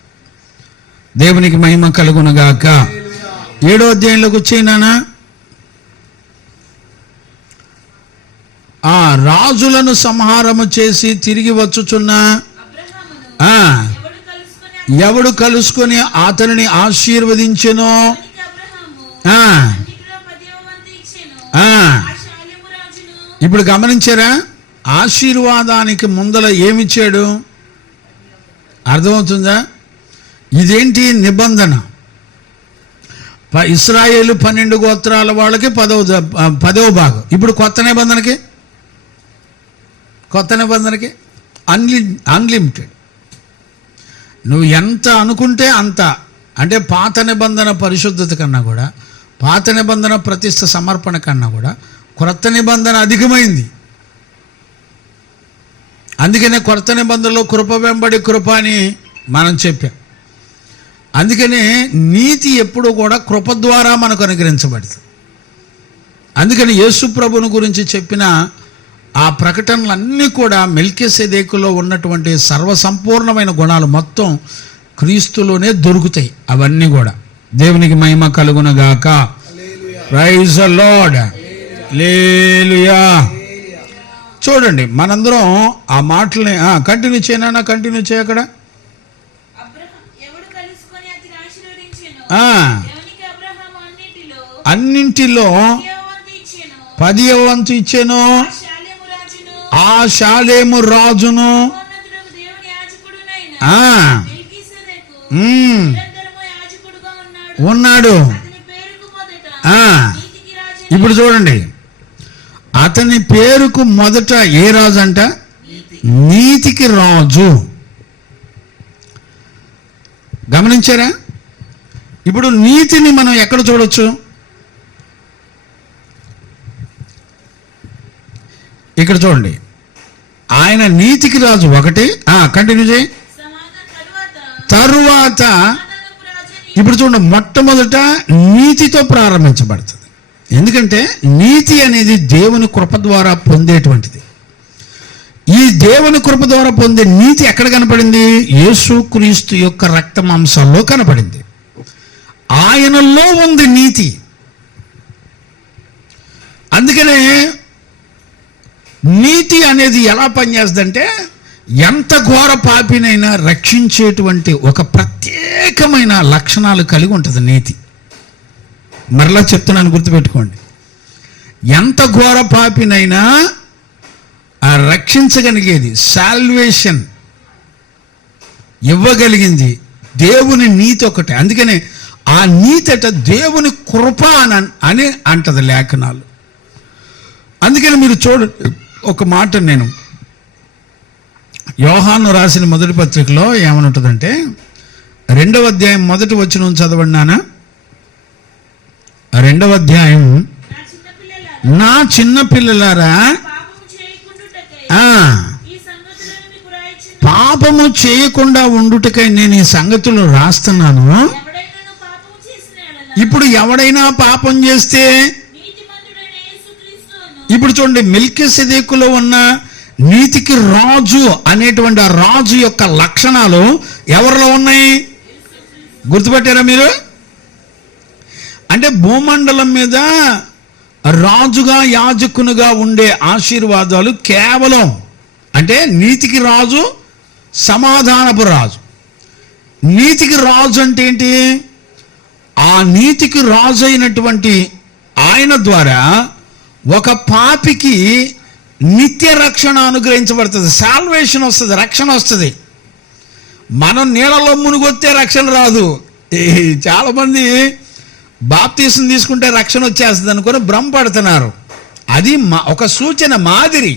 దేవునికి మహిమ కలుగునగాక. 7వ అధ్యాయంలోకి వచ్చేనానా, రాజులను సంహారము చేసి తిరిగి వచ్చుచున్న ఎవడు కలుసుకొని అతనిని ఆశీర్వదించెనో, ఇప్పుడు గమనించారా, ఆశీర్వాదానికి ముందల ఏమిచ్చాడు అర్థమవుతుందా? ఇదేంటి నిబంధన? ఇశ్రాయేలు 12 గోత్రాల వాళ్ళకి 10వ భాగం. ఇప్పుడు కొత్త నిబంధనకి అన్లిమిటెడ్. నువ్వు ఎంత అనుకుంటే అంత. అంటే పాత నిబంధన పరిశుద్ధత కన్నా కూడా, పాత నిబంధన ప్రతిష్ఠ సమర్పణ కన్నా కూడా క్రొత్త నిబంధన అధికమైంది. అందుకనే కొత్త నిబంధనలో కృప వెంబడి కృప అని మనం చెప్పాం. అందుకనే నీతి ఎప్పుడూ కూడా కృప ద్వారా మనకు అనుగ్రహించబడుతుంది. అందుకని యేసు ప్రభువుని గురించి చెప్పిన ఆ ప్రకటనలన్నీ కూడా మెల్కీసెదెకులో ఉన్నటువంటి సర్వసంపూర్ణమైన గుణాలు మొత్తం క్రీస్తులోనే దొరుకుతాయి. అవన్నీ కూడా దేవునికి మహిమ కలుగునగాక. Praise the lord. హల్లెలూయా. చూడండి, మనందరం ఆ మాటల్ని కంటిన్యూ చేయ. అక్కడ అన్నింటిలో 10వ వంతు ఇచ్చాను. ఆ షాలేము రాజును ఉన్నాడు. ఇప్పుడు చూడండి, అతని పేరుకు మొదట ఏ రాజు అంట? నీతికి రాజు. గమనించారా? ఇప్పుడు నీతిని మనం ఎక్కడ చూడొచ్చు? ఇక్కడ చూడండి, ఆయన నీతికి రాజు ఒకటి. కంటిన్యూ చేయి. తరువాత ఇప్పుడు చూడండి, మొట్టమొదట నీతితో ప్రారంభించబడుతుంది. ఎందుకంటే నీతి అనేది దేవుని కృప ద్వారా పొందేటువంటిది. ఈ దేవుని కృప ద్వారా పొందే నీతి ఎక్కడ కనపడింది? యేసుక్రీస్తు యొక్క రక్త మాంసాల్లో కనపడింది. ఆయనలో ఉంది నీతి. అందుకనే నీతి అనేది ఎలా పనిచేస్తుందంటే, ఎంత ఘోర పాపినైనా రక్షించేటువంటి ఒక ప్రత్యేకమైన లక్షణాలు కలిగి ఉంటుంది నీతి. మరలా చెప్తున్నాను, గుర్తుపెట్టుకోండి. ఎంత ఘోర పాపినైనా రక్షించగలిగేది, సాల్వేషన్ ఇవ్వగలిగింది దేవుని నీతి ఒకటే. అందుకనే ఆ నీతి అట దేవుని కృప అని అంటది లేఖనాలు. అందుకని మీరు చూడండి, ఒక మాట నేను యోహాను రాసిన మొదటి పత్రికలో ఏమనుంటుందంటే, 2వ అధ్యాయం మొదటి వచనం చదవండి నాన్న. 2వ అధ్యాయం, నా చిన్న పిల్లలారా, పాపము చేయకుండా ఉండుటకై నేను ఈ సంగతులు రాస్తున్నాను. ఇప్పుడు ఎవడైనా పాపం చేస్తే, ఇప్పుడు చూడండి, మెల్కీసెదెకులో ఉన్న నీతికి రాజు అనేటువంటి ఆ రాజు యొక్క లక్షణాలు ఎవరిలో ఉన్నాయి? గుర్తుపెట్టారా మీరు? అంటే భూమండలం మీద రాజుగా యాజకునిగా ఉండే ఆశీర్వాదాలు కేవలం అంటే నీతికి రాజు, సమాధానపు రాజు. నీతికి రాజు అంటే ఏంటి? ఆ నీతికి రాజు అయినటువంటి ఆయన ద్వారా ఒక పాపికి నిత్య రక్షణ అనుగ్రహించబడుతుంది. సాల్వేషన్ వస్తుంది, రక్షణ వస్తుంది. మనం నీళ్ళలో మునిగొత్తే రక్షణ రాదు. చాలామంది బాప్తీసం తీసుకుంటే రక్షణ వచ్చేస్తుంది అనుకొని భ్రమపడుతున్నారు. అది ఒక సూచన మాదిరి,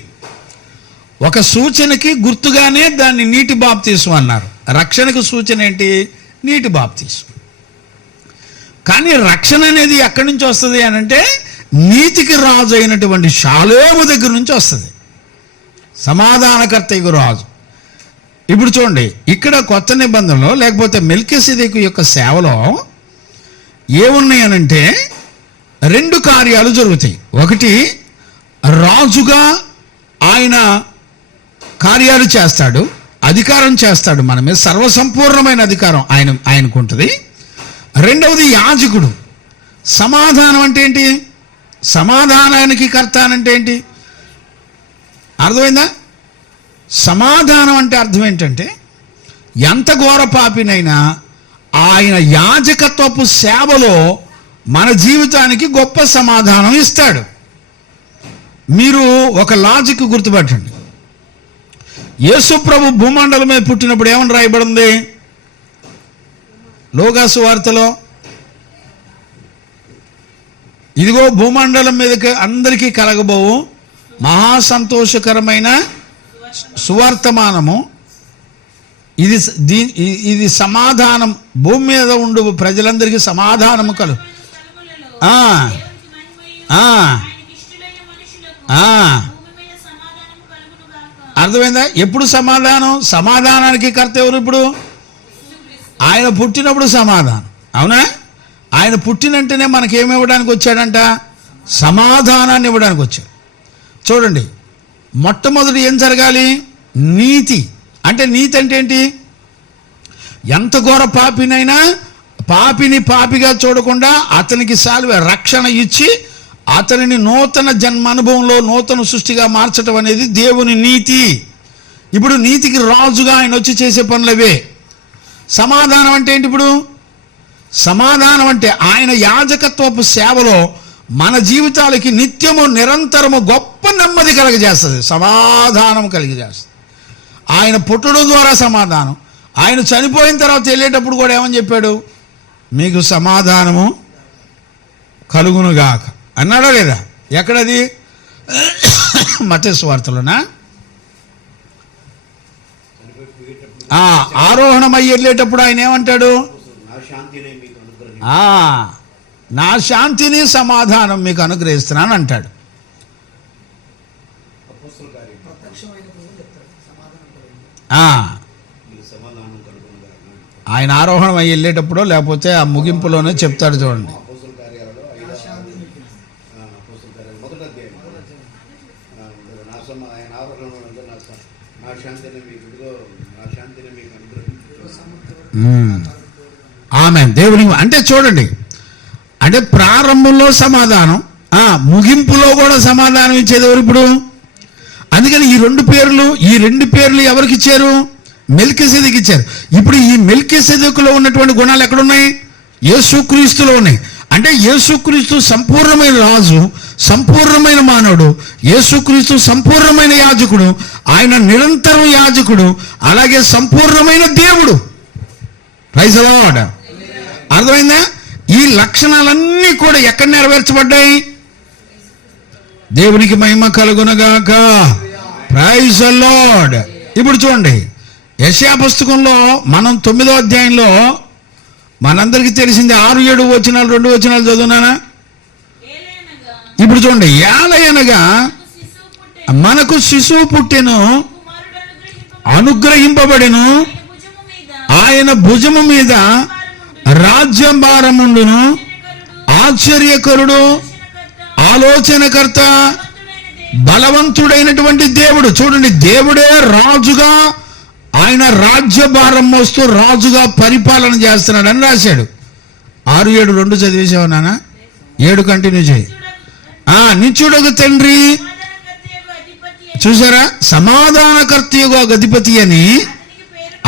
ఒక సూచనకి గుర్తుగానే దాన్ని నీటి బాప్తీసం అన్నారు. రక్షణకు సూచన ఏంటి? నీటి బాప్తీసం. కానీ రక్షణ అనేది ఎక్కడి నుంచి వస్తుంది అని అంటే, నీతికి రాజు అయినటువంటి షాలేము దగ్గర నుంచి వస్తుంది, సమాధానకర్త రాజు. ఇప్పుడు చూడండి, ఇక్కడ కొత్త నిబంధనలో లేకపోతే మెల్కీసెదెకు యొక్క సేవలో ఏమున్నాయనంటే, రెండు కార్యాలు జరుగుతాయి. ఒకటి, రాజుగా ఆయన కార్యాలు చేస్తాడు, అధికారం చేస్తాడు మన మీద, సర్వసంపూర్ణమైన అధికారం ఆయనకు ఉంటుంది. రెండవది యాజకుడు. సమాధానం అంటే ఏంటి? సమాధానానికి కర్త అంటే ఏంటి? అర్థమైందా? సమాధానం అంటే అర్థం ఏంటంటే, ఎంత ఘోర పాపినైనా ఆయన యాజకత్వపు సేవలో మన జీవితానికి గొప్ప సమాధానం ఇస్తాడు. మీరు ఒక లాజిక్ గుర్తుపట్టండి. యేసు ప్రభు భూమండలం మీద పుట్టినప్పుడు ఏమని రాయబడింది? లూకా సువార్తలో, ఇదిగో భూమండలం మీదకి అందరికీ కలగబోవు మహాసంతోషకరమైన సువర్తమానము, ఇది సమాధానం, భూమి మీద ఉండు ప్రజలందరికీ సమాధానము కలుగు. అర్థమైందా? ఎప్పుడు సమాధానం? సమాధానానికి కర్త ఎవరు? ఇప్పుడు ఆయన పుట్టినప్పుడు సమాధానం. అవునా? ఆయన పుట్టినంటేనే మనకేమివ్వడానికి వచ్చాడంట? సమాధానాన్ని ఇవ్వడానికి వచ్చాడు. చూడండి, మొట్టమొదటి ఏం జరగాలి? నీతి. అంటే నీతి అంటే ఏంటి? ఎంత ఘోర పాపినైనా పాపిని పాపిగా చూడకుండా అతనికి రక్షణ ఇచ్చి అతనిని నూతన జన్మానుభవంలో నూతన సృష్టిగా మార్చడం అనేది దేవుని నీతి. ఇప్పుడు నీతికి రాజుగా ఆయన వచ్చి చేసే పనులవే. సమాధానం అంటే ఏంటి? ఇప్పుడు సమాధానం అంటే ఆయన యాజకత్వపు సేవలో మన జీవితాలకి నిత్యము నిరంతరము గొప్ప నెమ్మది కలగజేస్తుంది, సమాధానం కలిగజేస్తుంది. ఆయన పుట్టడం ద్వారా సమాధానం. ఆయన చనిపోయిన తర్వాత వెళ్ళేటప్పుడు కూడా ఏమని చెప్పాడు? మీకు సమాధానము కలుగునుగాక అన్నాడా లేదా? ఎక్కడది? మత్తయి సువార్తలోనా? ఆరోహణమై వెళ్ళేటప్పుడు ఆయన ఏమంటాడు? నా శాంతిని సమాధానం మీకు అనుగ్రహిస్తున్నాను అంటాడు. ఆయన ఆరోహణం అయ్యి వెళ్ళేటప్పుడు లేకపోతే ఆ ముగింపులోనే చెప్తాడు. చూడండి, ఆమేన్. దేవుని అంటే చూడండి, అంటే ప్రారంభంలో సమాధానం, ముగింపులో కూడా సమాధానం ఇచ్చేది ఎవరు? ఇప్పుడు. అందుకని ఈ రెండు పేర్లు ఎవరికి ఇచ్చారు? మెల్కీసెదెకుకి ఇచ్చారు. ఇప్పుడు ఈ మెల్కీసెదెకులో ఉన్నటువంటి గుణాలు ఎక్కడున్నాయి? యేసుక్రీస్తులో ఉన్నాయి. అంటే యేసుక్రీస్తు సంపూర్ణమైన రాజు, సంపూర్ణమైన మానవుడు. యేసుక్రీస్తు సంపూర్ణమైన యాజకుడు, ఆయన నిరంతరం యాజకుడు, అలాగే సంపూర్ణమైన దేవుడు. Praise the lord. అర్థమైందా? ఈ లక్షణాలన్నీ కూడా ఎక్కడ నెరవేర్చబడ్డాయి? దేవునికి మహిమ కలుగునగాక. Praise the lord. ఇప్పుడు చూడండి, యెషయా పుస్తకంలో మనం 9వ అధ్యాయంలో మనందరికీ తెలిసింది 6-7 వచనాలు, 2 వచనాలు చదువునానా? ఇప్పుడు చూడండి, ఏలయనగా మనకు శిశువు పుట్టెను, అనుగ్రహింపబడెను, ఆయన భుజము మీద రాజ్యభారముండును, ఆశ్చర్యకరుడు, ఆలోచనకర్త, బలవంతుడైనటువంటి దేవుడు. చూడండి, దేవుడే రాజుగా ఆయన రాజ్యభారం మోస్తూ రాజుగా పరిపాలన చేస్తున్నాడు అని రాశాడు. 6-7 2 చదివేసావు నాన్న? 7 కంటిన్యూ చేయి. నిత్యుడగు తండ్రి, చూసారా? సమాధానకర్తయగు అధిపతి అని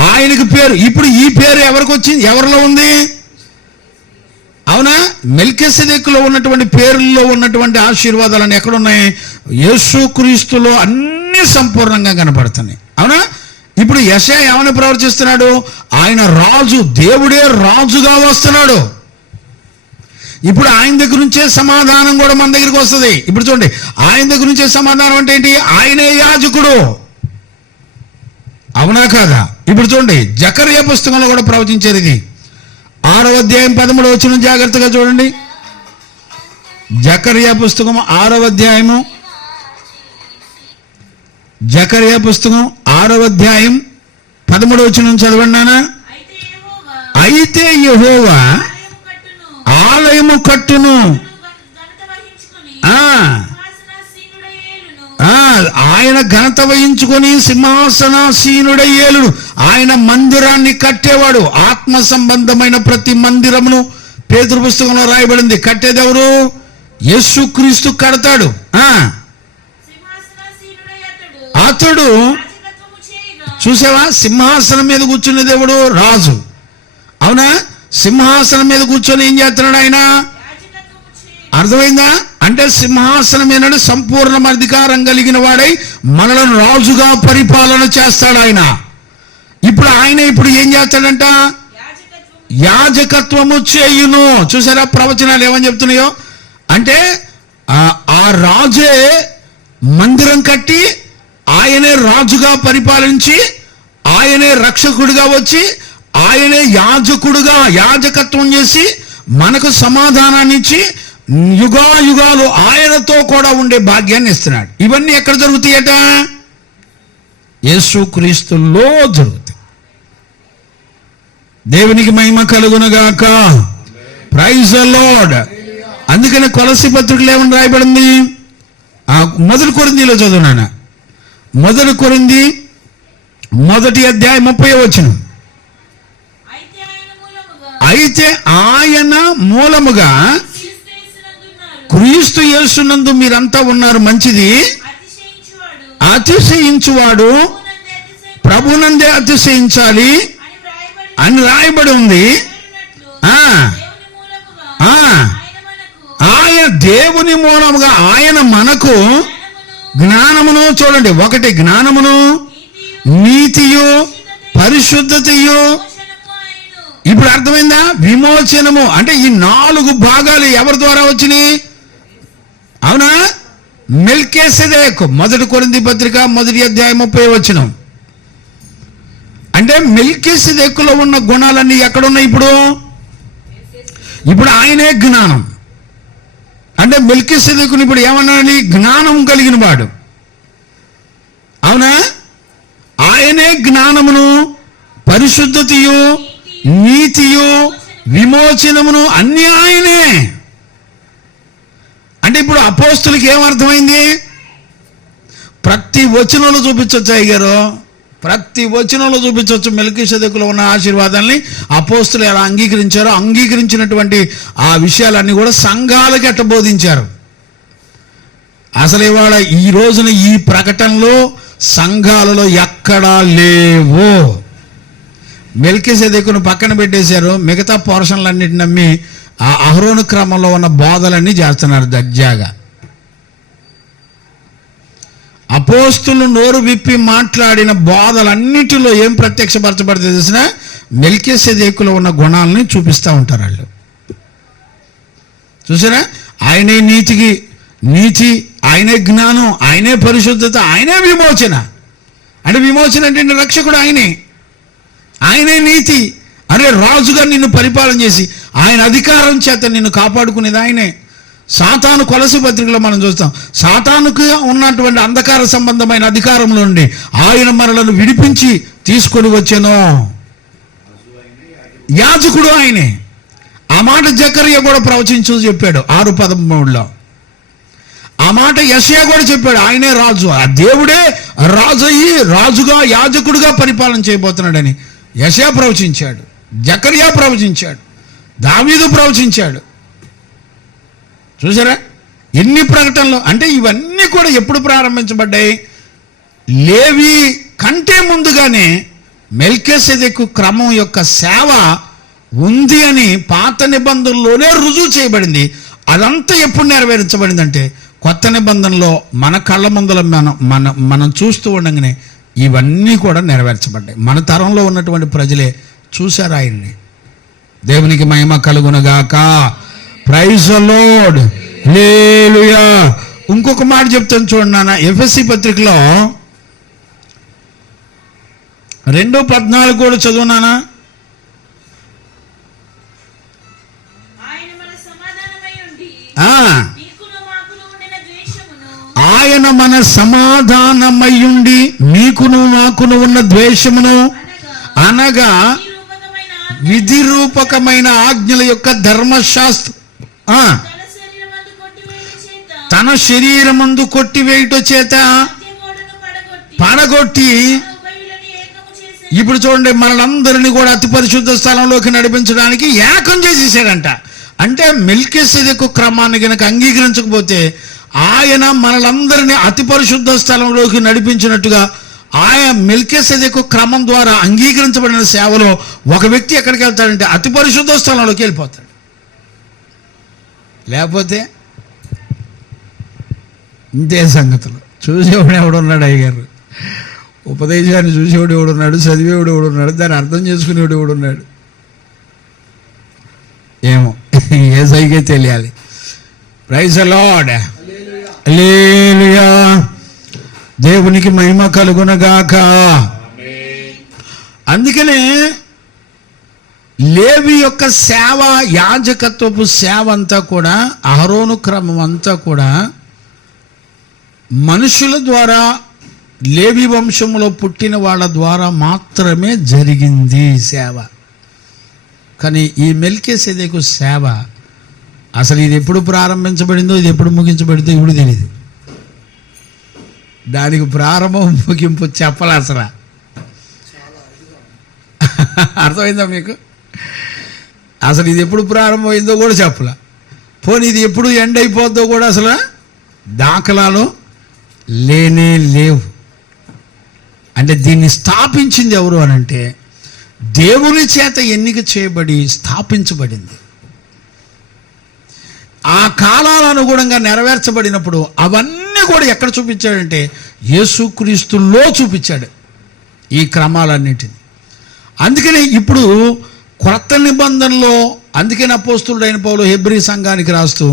ఆయనకి పేరు. ఇప్పుడు ఈ పేరు ఎవరికి వచ్చింది? ఎవరిలో ఉంది? అవునా? మెల్కీసెదెకులో ఉన్నటువంటి పేర్లలో ఉన్నటువంటి ఆశీర్వాదాలన్నీ ఎక్కడున్నాయి? యేసుక్రీస్తులో అన్ని సంపూర్ణంగా కనపడుతున్నాయి. అవునా? ఇప్పుడు యెషయా ఏమని ప్రవర్తిస్తున్నాడు? ఆయన రాజు, దేవుడే రాజుగా వస్తున్నాడు. ఇప్పుడు ఆయన దగ్గర నుంచే సమాధానం కూడా మన దగ్గరికి వస్తుంది. ఇప్పుడు చూడండి, ఆయన దగ్గర నుంచే సమాధానం అంటే ఏంటి? ఆయనే యాజకుడు. అవునా కాదా? ఇప్పుడు చూడండి, జకర్యా పుస్తకంలో కూడా ప్రవచించారు. ఇది 6వ అధ్యాయం 13వ వచనం జాగ్రత్తగా చూడండి. జకర్యా పుస్తకం 6వ అధ్యాయము, జకర్యా పుస్తకం 6వ అధ్యాయం 13వ వచనం చదవండి. అయితే యెహోవా ఆలయము కట్టును, ఆయన ఘనత వహించుకొని సింహాసనాసీనుడై ఏలుడు. ఆయన మందిరాన్ని కట్టేవాడు. ఆత్మ సంబంధమైన ప్రతి మందిరమును పేతురు పుస్తకంలో రాయబడింది. కట్టేదెవరు? యేసుక్రీస్తు కడతాడు. అతడు చూసావా, సింహాసనం మీద కూర్చున్న దేవుడు రాజు. అవునా? సింహాసనం మీద కూర్చొని ఏం చేస్తున్నాడు ఆయన? అర్థమైందా? అంటే సింహాసనం ఏనాడు సంపూర్ణ అధికారం కలిగిన వాడై మనలను రాజుగా పరిపాలన చేస్తాడు ఆయన. ఇప్పుడు ఆయన ఏం చేస్తాడంట? యాజకత్వము చేయును. చూసారా ప్రవచనాలు ఏమని చెప్తున్నాయో? అంటే ఆ రాజే మందిరం కట్టి ఆయనే రాజుగా పరిపాలించి ఆయనే రక్షకుడిగా వచ్చి ఆయనే యాజకత్వం చేసి మనకు సమాధానాన్ని ఇచ్చి యుగాలు ఆయనతో కూడా ఉండే భాగ్యాన్ని ఇస్తున్నాడు. ఇవన్నీ ఎక్కడ జరుగుతాయట? యేసుక్రీస్తులో జరుగుతాయి. దేవునికి మహిమ కలుగునుగాక. Praise the Lord. అందుకని కొలస్సీ పత్రికలో ఏమని రాయబడింది? మొదటి కొరింథీలో చదువునాను. మొదటి కొరింథీ 1వ అధ్యాయం 30వ వచనం. అయితే ఆయన మూలముగా క్రీస్తు యేసునందు మీరంతా ఉన్నారు. మంచిది. అతిశయించువాడు ప్రభునందే అతిశయించాలి అని రాయబడి ఉంది. ఆయన దేవుని మూలముగా ఆయన మనకు జ్ఞానమును, చూడండి, ఒకటి జ్ఞానమును, నీతియు, పరిశుద్ధతయు. ఇప్పుడు అర్థమైందా? విమోచనము అంటే ఈ 4 భాగాలు ఎవరి ద్వారా వచ్చినాయి? అవునా? మెల్కీసెదెకు. 1 కొరింథీ పత్రిక 1వ అధ్యాయం 30వ వచనం. అంటే మెల్కీసెదెకులో ఉన్న గుణాలన్నీ ఎక్కడున్నాయి? ఇప్పుడు ఆయనే జ్ఞానం. అంటే మెల్కీసెదెకుని ఇప్పుడు ఏమన్నాడు? జ్ఞానం కలిగిన వాడు. అవునా? ఆయనే జ్ఞానమును, పరిశుద్ధతయు, నీతియు, విమోచనమును అన్ని ఆయనే. అంటే ఇప్పుడు అపోస్తులకి ఏమర్థమైంది? ప్రతి వచనంలో చూపించవచ్చు అయ్యారు, ప్రతి వచనంలో చూపించవచ్చు మెల్కీసెదెకులో ఉన్న ఆశీర్వాదాలని అపోస్తులు ఎలా అంగీకరించారో, అంగీకరించినటువంటి ఆ విషయాలన్నీ కూడా సంఘాలకి ఎట్ట బోధించారు. అసలు ఇవాళ ఈ రోజున ఈ ప్రకటనలో సంఘాలలో ఎక్కడా లేవు. మెల్కీసెదెకును పక్కన పెట్టేశారు. మిగతా పోర్షన్లన్నిటిని నమ్మి ఆ అహరోను క్రమంలో ఉన్న బోధలన్నీ చేస్తున్నారు దర్జాగా. అపోస్తులు నోరు విప్పి మాట్లాడిన బోధలన్నిటిలో ఏం ప్రత్యక్షపరచబడితే తెలిసిన మెల్కీసెదెకులో ఉన్న గుణాలని చూపిస్తూ ఉంటారు వాళ్ళు. చూసారా? ఆయనే నీతి, ఆయనే జ్ఞానం, ఆయనే పరిశుద్ధత, ఆయనే విమోచన. అంటే విమోచన అంటే రక్షకుడు ఆయనే నీతి. అరే రాజుగా నిన్ను పరిపాలన చేసి ఆయన అధికారం చేత నిన్ను కాపాడుకునేది ఆయనే. సాతాను కొలస్సీ పత్రికలో మనం చూస్తాం. సాతానుకు ఉన్నటువంటి అంధకార సంబంధమైన అధికారంలో నుండి ఆయన మనలను విడిపించి తీసుకొని వచ్చాను. యాజకుడు ఆయనే. ఆ మాట జకర్యా కూడా ప్రవచించు చెప్పాడు 6:13లో. ఆ మాట యెషయా కూడా చెప్పాడు. ఆయనే రాజు, ఆ దేవుడే రాజు అయ్యి రాజుగా యాజకుడుగా పరిపాలన చేయబోతున్నాడని యెషయా ప్రవచించాడు, జకర్యా ప్రవచించాడు, దావీదు ప్రవచించాడు. చూసారా ఎన్ని ప్రకటనలు? అంటే ఇవన్నీ కూడా ఎప్పుడు ప్రారంభించబడ్డాయి? లేవి కంటే ముందుగానే మెల్కీసెదెకు క్రమం యొక్క సేవ ఉంది అని పాత నిబంధనలోనే రుజువు చేయబడింది. అదంతా ఎప్పుడు నెరవేర్చబడిందంటే కొత్త నిబంధనలో మన కళ్ళ ముందర మనం చూస్తూ ఉండగానే ఇవన్నీ కూడా నెరవేర్చబడ్డాయి. మన తరంలో ఉన్నటువంటి ప్రజలే చూశారు ఆయన్ని. దేవునికి మహిమ కలుగునుగాక. Praise the lord. హల్లెలూయా. ఇంకొక మాట చెప్తాను చూడండి నాన్న. ఎఫెసీ పత్రికలో 2:14 కూడా చదువునానా. ఆయన మన సమాధానమయ్యుండి మీకును మాకును ఉన్న ద్వేషమును అనగా విధి రూపకమైన ఆజ్ఞల యొక్క ధర్మశాస్త్ర తన తన శరీరమందు కొట్టివేయుట చేత పడగొట్టి. ఇప్పుడు చూడండి, మనలందరినీ కూడా అతి పరిశుద్ధ స్థలంలోకి నడిపించడానికి ఏకం చేసేసాడంట. అంటే మెల్కీసెదెకు క్రమాన్ని గనక అంగీకరించకపోతే ఆయన మనలందరినీ అతి పరిశుద్ధ స్థలంలోకి నడిపించినట్టుగా ఆయన మెల్కీసెదెకు క్రమం ద్వారా అంగీకరించబడిన సేవలో ఒక వ్యక్తి ఎక్కడికి వెళ్తాడంటే అతి పరిశుద్ధ స్థలంలోకి వెళ్ళిపోతాడు. లేకపోతే ఇంతే సంగతులు. చూసేవాడు ఎవడున్నాడు అయ్యగారు, ఉపదేశాన్ని చూసేవాడు ఎవడున్నాడు, చదివేవాడు ఎవడున్నాడు, దాన్ని అర్థం చేసుకునేవాడు ఎవడున్నాడు? ఏమో, యేసయ్యకే తెలియాలి. ప్రైజ్ ది లార్డ్, హల్లెలూయా, దేవునికి మహిమ కలుగునగాక. అందుకనే లేవి యొక్క సేవ, యాజకత్వపు సేవ అంతా కూడా, అహరోను క్రమం అంతా కూడా మనుషుల ద్వారా, లేవి వంశంలో పుట్టిన వాళ్ళ ద్వారా మాత్రమే జరిగింది సేవ. కానీ ఈ మెల్కీసెదెకు సేవ అసలు ఇది ఎప్పుడు ప్రారంభించబడిందో, ఇది ఎప్పుడు ముగించబడిందో ఇప్పుడు తెలియదు. దానికి ప్రారంభం ముగింపు చెప్పలే అసలు. అర్థమైందా మీకు? అసలు ఇది ఎప్పుడు ప్రారంభమైందో కూడా చెప్పలే. పోనీ ఇది ఎప్పుడు ఎండ్ అయిపోద్దో కూడా అసలు దాఖలాలు లేనే లేవు. అంటే దీన్ని స్థాపించింది ఎవరు అని అంటే దేవుని చేత ఎన్నిక చేయబడి స్థాపించబడింది. ఆ కాలాల అనుగుణంగా నెరవేర్చబడినప్పుడు అవన్నీ కూడా ఎక్కడ చూపించాడంటే యేసుక్రీస్తులో చూపించాడు ఈ క్రమాలన్నింటినీ. అందుకని ఇప్పుడు కొత్త నిబంధనలో, అందుకని అపోస్తలుడైన పౌలు హెబ్రీ సంఘానికి రాస్తూ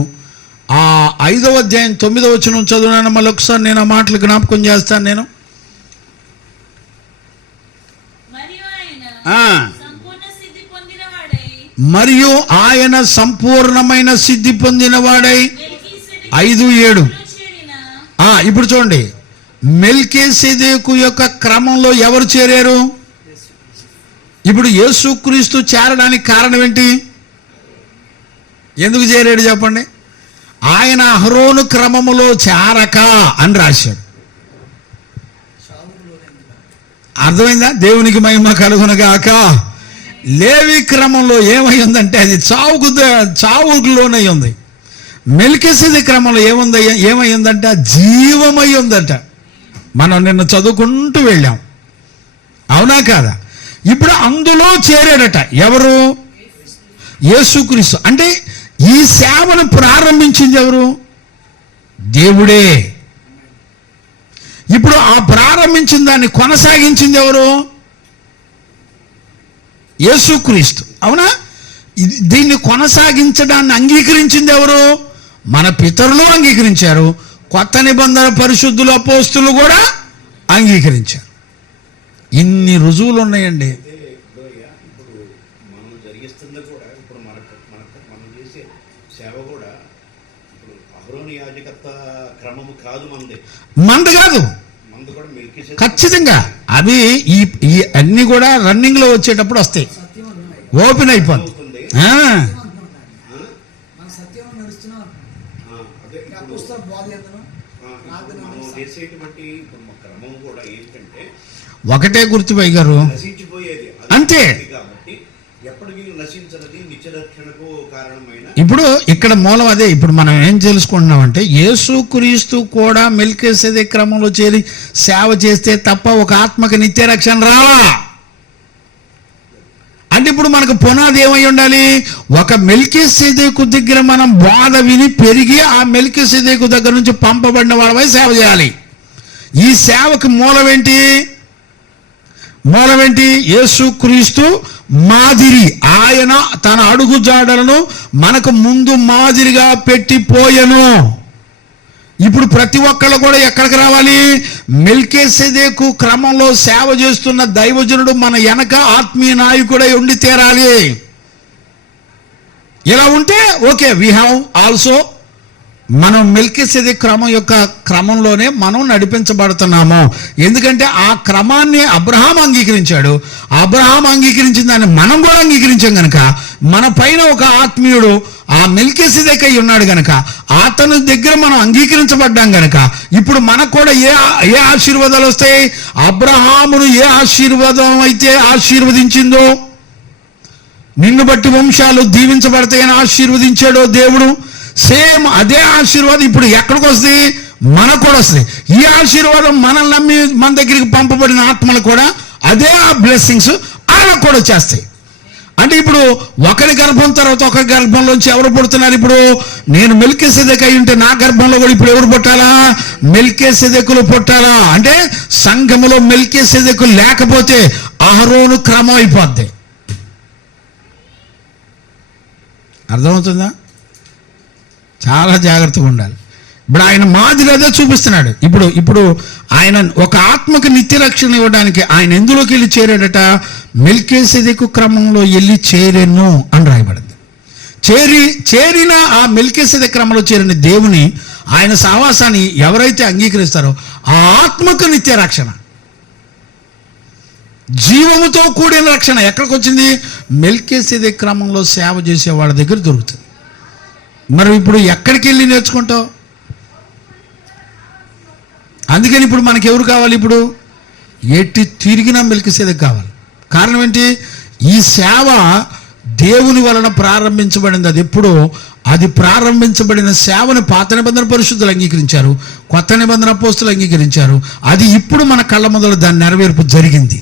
ఆ 5వ అధ్యాయం 9వ వచనం చదువునాను. మళ్ళీ ఒకసారి నేను ఆ మాటలు జ్ఞాపకం చేస్తాను. నేను మరియు ఆయన సంపూర్ణమైన సిద్ధి పొందినవాడై 5:7. ఇప్పుడు చూడండి, మెల్కీసెదెకు యొక్క క్రమంలో ఎవరు చేరారు? ఇప్పుడు యేసుక్రీస్తు చేరడానికి కారణం ఏంటి? ఎందుకు చేరాడు చెప్పండి? ఆయన అహరోను క్రమములో చేరక అని రాశాడు. అర్థమైందా? దేవునికి మహిమ కలుగునగాక. లేవి క్రమంలో ఏమై ఉందంటే అది చావులోనే ఉంది. మెల్కీసెదెకు క్రమంలో ఏమై ఉందంట? జీవమై ఉందంట. మనం నిన్న చదువుకుంటూ వెళ్ళాం, అవునా కాదా? ఇప్పుడు అందులో చేరాడట. ఎవరు? యేసుక్రీస్తు. అంటే ఈ సేవను ప్రారంభించింది ఎవరు? దేవుడే. ఇప్పుడు ఆ ప్రారంభించిన దాన్ని కొనసాగించింది ఎవరు? యేసుక్రీస్తు. అవునా? దీన్ని కొనసాగించడాన్ని అంగీకరించింది ఎవరు? మన పితరులు అంగీకరించారు. కొత్త నిబంధన పరిశుద్ధులు, అపోస్తులు కూడా అంగీకరించారు. ఇన్ని రుజువులు ఉన్నాయండి. మంద కాదు, ఖచ్చితంగా అవి ఈ అన్ని కూడా రన్నింగ్ లో వచ్చేటప్పుడు వస్తాయి, ఓపెన్ అయిపోతుంది. ఒకటే గుర్తు గారు, అంతే. ఇప్పుడు ఇక్కడ మూలం అదే. ఇప్పుడు మనం ఏం తెలుసుకుంటున్నామంటే యేసుక్రీస్తు కూడా మెల్కీసెదెకు క్రమంలో చేరి సేవ చేస్తే తప్ప ఒక ఆత్మకి నిత్య రక్షణ రావా. అంటే ఇప్పుడు మనకు పునాది ఏమై ఉండాలి? ఒక మెల్కీసెదెకు దగ్గర మనం బోధ విని పెరిగి ఆ మెల్కీసెదెకు దగ్గర నుంచి పంపబడిన వాళ్ళపై సేవ చేయాలి. ఈ సేవకు మూలమేంటి? యేసుక్రీస్తు మాదిరి. ఆయన తన అడుగు జాడలను మనకు ముందు మాదిరిగా పెట్టిపోయెను. ఇప్పుడు ప్రతి ఒక్కళ్ళు కూడా ఎక్కడికి రావాలి? మెల్కీసెదెకు క్రమంలో సేవ చేస్తున్న దైవజనుడు మన వెనక ఆత్మీయ నాయకుడై ఉండి తీరాలి. ఇలా ఉంటే ఓకే, వీ హ్యావ్ ఆల్సో మనం మెల్కీసెదెకు క్రమం యొక్క క్రమంలోనే మనం నడిపించబడుతున్నాము. ఎందుకంటే ఆ క్రమాన్ని అబ్రహాం అంగీకరించాడు. అబ్రహాం అంగీకరించిన దాన్ని మనం కూడా అంగీకరించాం కనుక మన పైన ఒక ఆత్మీయుడు ఆ మెల్కీసెదెకు అయి ఉన్నాడు కనుక అతని దగ్గర మనం అంగీకరించబడ్డాం కనుక ఇప్పుడు మనకు కూడా ఏ ఆశీర్వాదాలు వస్తాయి? అబ్రహామును ఏ ఆశీర్వాదం అయితే ఆశీర్వదించిందో, నిన్ను బట్టి వంశాలు దీవించబడతాయని ఆశీర్వదించాడో దేవుడు, సేమ్ అదే ఆశీర్వాదం ఇప్పుడు ఎక్కడికి వస్తుంది? మనకు కూడా వస్తుంది. ఈ ఆశీర్వాదం మనల్ని నమ్మి మన దగ్గరికి పంపబడిన ఆత్మలు కూడా అదే ఆ బ్లెస్సింగ్స్ వాళ్ళకు కూడా వచ్చేస్తాయి. అంటే ఇప్పుడు ఒకరి గర్భం తర్వాత ఒకరి గర్భంలోంచి ఎవరు పుడుతున్నారు? ఇప్పుడు నేను మెల్కీసెదెకు అయి ఉంటే నా గర్భంలో కూడా ఇప్పుడు ఎవరు పుట్టాలా? మెల్కీసెదెకులు పుట్టాలా? అంటే సంఘములో మెల్కీసెదెకు లేకపోతే అహరోను క్రమం అయిపోద్ది. అర్థమవుతుందా? చాలా జాగ్రత్తగా ఉండాలి. ఇప్పుడు ఆయన మాదిరి అదే చూపిస్తున్నాడు. ఇప్పుడు ఆయన ఒక ఆత్మకు నిత్య రక్షణ ఇవ్వడానికి ఆయన ఎందులోకి వెళ్ళి చేరాడట? మెల్కీసెదెకు క్రమంలో వెళ్ళి చేరెను అని రాయబడింది. చేరిన ఆ మెల్కీసెదెకు క్రమంలో చేరిన దేవుని ఆయన సహవాసాన్ని ఎవరైతే అంగీకరిస్తారో ఆ ఆత్మకు నిత్య రక్షణ, జీవముతో కూడిన రక్షణ ఎక్కడికి వచ్చింది? మెల్కీసెదెకు క్రమంలో సేవ చేసే వాళ్ళ దగ్గర దొరుకుతుంది. మరి ఇప్పుడు ఎక్కడికి వెళ్ళి నేర్చుకుంటావు? అందుకని ఇప్పుడు మనకి ఎవరు కావాలి? ఇప్పుడు ఎట్టి తిరిగినా మెల్కీసెదెకు కావాలి. కారణం ఏంటి? ఈ సేవ దేవుని వలన ప్రారంభించబడింది. అది ఎప్పుడో అది ప్రారంభించబడిన సేవను పాత నిబంధన పరిశుద్ధులు అంగీకరించారు, కొత్త నిబంధన అపోస్తులు అంగీకరించారు. అది ఇప్పుడు మన కళ్ళ మొదలు దాని నెరవేర్పు జరిగింది.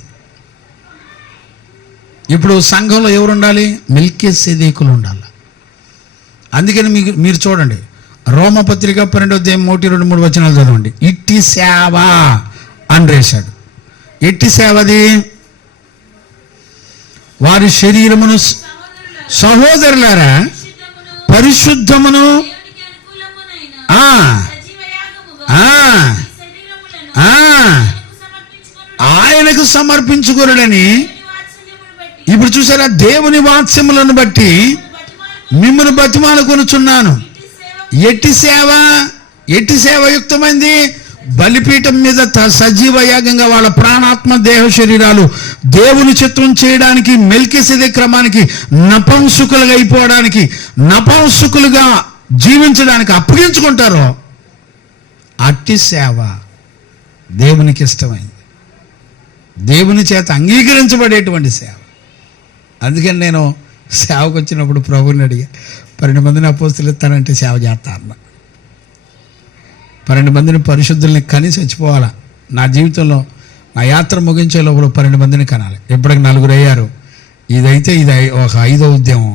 ఇప్పుడు సంఘంలో ఎవరు ఉండాలి? మెల్కీసెదెకులు ఉండాలి. అందుకని మీరు చూడండి, రోమపత్రిక 12:1-2-3 చదవండి. ఇట్టి సేవ అని రాశాడు. ఎట్టి సేవది? వారి శరీరమును సహోదరులారా పరిశుద్ధమును ఆయనకు సమర్పించుకొనుడని. ఇప్పుడు చూసారా, దేవుని వాత్సల్యములను బట్టి మిమ్మల్ని బతిమాలుకొనుచున్నాను. ఎట్టి సేవ యుక్తమైంది? బలిపీఠం మీద సజీవ యాగంగా వాళ్ళ ప్రాణాత్మ దేహ శరీరాలు దేవుని చిత్తం చేయడానికి, మెల్కీసెదెకు క్రమానికి నపుంసకులుగా అయిపోవడానికి, నపుంసకులుగా జీవించడానికి అప్పగించుకుంటారో అట్టి సేవ దేవునికి ఇష్టమైంది, దేవుని చేత అంగీకరించబడేటువంటి సేవ. అందుకని నేను సేవకు వచ్చినప్పుడు ప్రభుని అడిగా, 12 మందిని అపోస్తులు ఇస్తానంటే సేవ చేస్తా అన్న. 12 మందిని పరిశుద్ధుల్ని కని చచ్చిపోవాలా. నా జీవితంలో నా యాత్ర ముగించే లోపల 12 మందిని కనాలి. ఎప్పటికి 4 అయ్యారు. ఇది ఒక 5వ ఉద్యమం.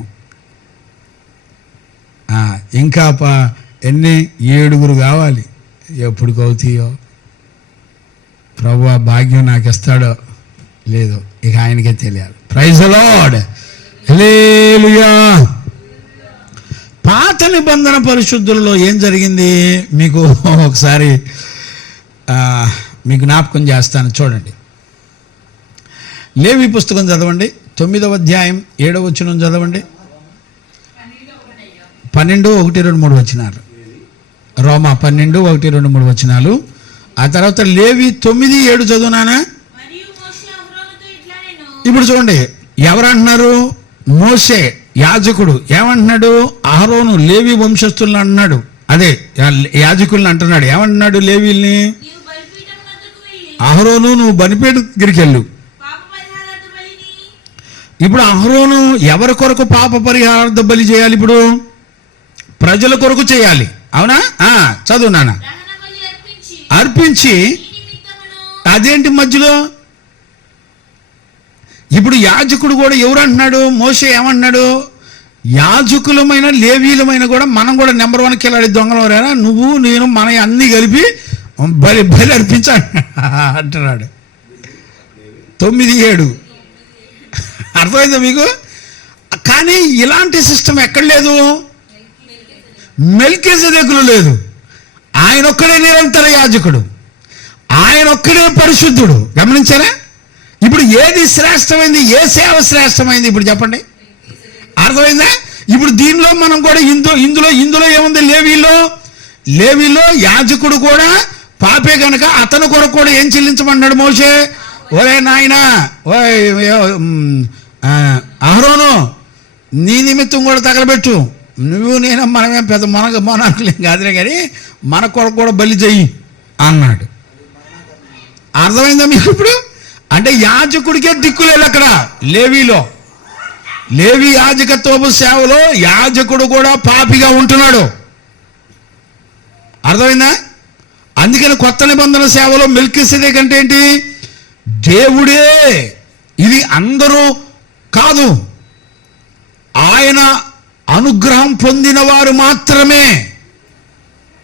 ఇంకా ఎన్ని 7 కావాలి. ఎప్పుడు అవుతాయో ప్రభు ఆ భాగ్యం నాకు ఇస్తాడో లేదో ఇక ఆయనకే తెలియాలి. ప్రైజ్ ది లార్డ్, హల్లెలూయా. పాత నిబంధన పరిశుద్ధులలో ఏం జరిగింది మీకు ఒకసారి మీకు జ్ఞాపకం చేస్తాను. చూడండి, లేవి పుస్తకం చదవండి, 9వ అధ్యాయం 7వ వచనం చదవండి. 12, 1, 2, 3 వచనాలు. రోమా 12, 1, 2, 3 వచనాలు. ఆ తర్వాత లేవి 9, 7 చదువునానా. ఇప్పుడు చూడండి, ఎవరు అంటున్నారు? మోషే యాజకుడు ఏమంటున్నాడు? అహరోను లేవి వంశస్థులను అంటున్నాడు. అదే యాజకుల్ని అంటున్నాడు. ఏమంటున్నాడు? లేవీల్ని, అహరోను నువ్వు బలిపీఠం దగ్గరికి వెళ్ళు. ఇప్పుడు అహరోను ఎవరి కొరకు పాప పరిహారార్థ బలి చేయాలి? ఇప్పుడు ప్రజల కొరకు చేయాలి. అవునా? చదువు నాన్న. అర్పించి అదేంటి మధ్యలో? ఇప్పుడు యాజకుడు కూడా ఎవరు అంటున్నాడు? మోషే ఏమంటున్నాడు? యాజకులమైన లేవీలమైన కూడా మనం కూడా నెంబర్ 1 కిలాడి దొంగలవరేనా నువ్వు నేను మన అన్నీ కలిపి బలి అర్పించ అంటున్నాడు. 9, 7 అర్థమైందా మీకు? కానీ ఇలాంటి సిస్టమ్ ఎక్కడ లేదు? మెల్కీసెదెకులో లేదు. ఆయన ఒక్కడే నిరంతర యాజకుడు, ఆయన ఒక్కడే పరిశుద్ధుడు. గమనించారా? ఇప్పుడు ఏది శ్రేష్టమైంది? ఏ సేవ శ్రేష్టమైంది? ఇప్పుడు చెప్పండి. అర్థమైందా? ఇప్పుడు దీనిలో మనం కూడా ఇందులో ఏముంది? లేవీలో లేవీలో యాజకుడు కూడా పాపే కనుక అతను కొరకు కూడా ఏం చెల్లించమన్నాడు మోషే? ఒరే నాయనా, అహరోను, నీ నిమిత్తం కూడా తగలబెట్టు. నువ్వు నేను మనమేం పెద్ద మొనార్కులేం కాదులే, కానీ మన కొరకు కూడా బలి చెయ్యి అన్నాడు. అర్థమైందా మీకు ఇప్పుడు? అంటే యాజకుడికే దిక్కులేదు అక్కడ లేవీలో. లేవి యాజకత్వపు సేవలో యాజకుడు కూడా పాపిగా ఉంటున్నాడు. అర్థమైందా? అందుకని కొత్త నిబంధన సేవలో మెల్కీసెదెకు అంటే ఏంటి? దేవుడే. ఇది అందరూ కాదు, ఆయన అనుగ్రహం పొందిన వారు మాత్రమే.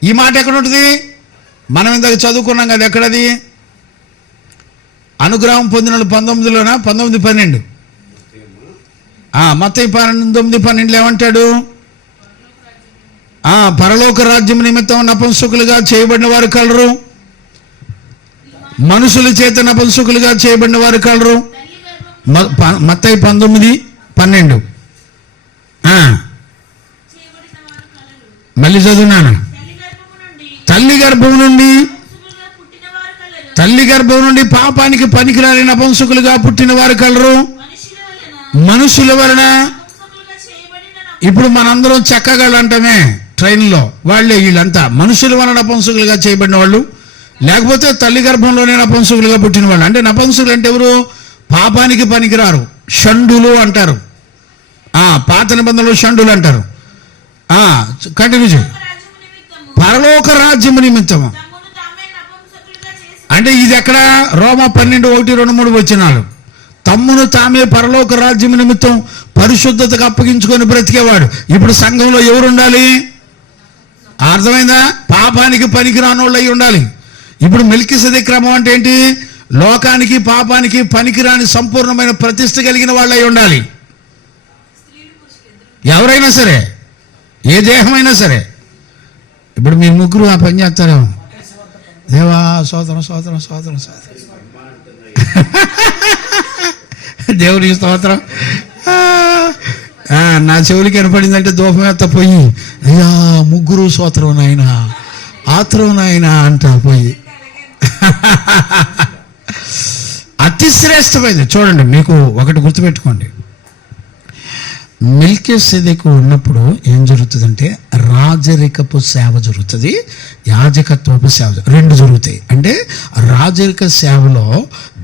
ఈ మాట ఎక్కడ ఉంటుంది? మనం ఇందాక చదువుకున్నాం కదా, ఎక్కడది? అనుగ్రహం పొందిన 19లోనా? 19:12. మత్తయి 19:12 ఏమంటాడు? పరలోక రాజ్యం నిమిత్తం నపుంసకులుగా చేయబడిన వారు కలరు, మనుషుల చేత నపుంసకులుగా చేయబడిన వారు కలరు. మత్తయి 19:12. మళ్ళీ చదువున్నాను. తల్లి గర్భం నుండి పాపానికి పనికిరాని నపుంసకులుగా పుట్టిన వారు కలరు, మనుషుల వలన. ఇప్పుడు మనందరం చెక్కగాళ్ళు అంటామే ట్రైన్లో, వాళ్ళే వీళ్ళంతా మనుషుల వలన నపుంసకులుగా చేయబడిన వాళ్ళు, లేకపోతే తల్లి గర్భంలోనే నపుంసకులుగా పుట్టిన వాళ్ళు. అంటే నపుంసకులు అంటే ఎవరు? పాపానికి పనికిరారు, షండులు అంటారు. పాత నిబంధనలు షండులు అంటారు. కంటిన్యూ చేయి. పరలోక రాజ్యము నిమిత్తము అంటే ఇది ఎక్కడ? రోమా 12:1-2-3 వచనాలు. తమ్మును తామే పరలోక రాజ్యము నిమిత్తం పరిశుద్ధతకు అప్పగించుకొని బ్రతికేవాడు. ఇప్పుడు సంఘంలో ఎవరు ఉండాలి? అర్థమైందా? పాపానికి పనికిరానోళ్ళు అయి ఉండాలి. ఇప్పుడు మెల్కీసెదెకు క్రమం అంటే ఏంటి? లోకానికి పాపానికి పనికిరాని సంపూర్ణమైన ప్రతిష్ఠ కలిగిన వాళ్ళు అయి ఉండాలి. ఎవరైనా సరే, ఏ దేహమైనా సరే. ఇప్పుడు మీ ముగ్గురు ఆ పని చేస్తారేమో. దేవా సోదరం సోదరం సోదరం సోదరం దేవునికి స్తోత్రం. నా చెవులకి వినపడిందంటే దూపం ఎత్త పోయి, అయ్యా ముగ్గురు స్తోత్రం నాయన, ఆత్రం నాయన అంటా పోయి. అతి శ్రేష్టమైంది. చూడండి, మీకు ఒకటి గుర్తుపెట్టుకోండి. మెల్కీసెదెకు ఉన్నప్పుడు ఏం జరుగుతుందంటే రాజరికపు సేవ జరుగుతుంది, యాజకత్వపు సేవ, రెండు జరుగుతాయి. అంటే రాజరిక సేవలో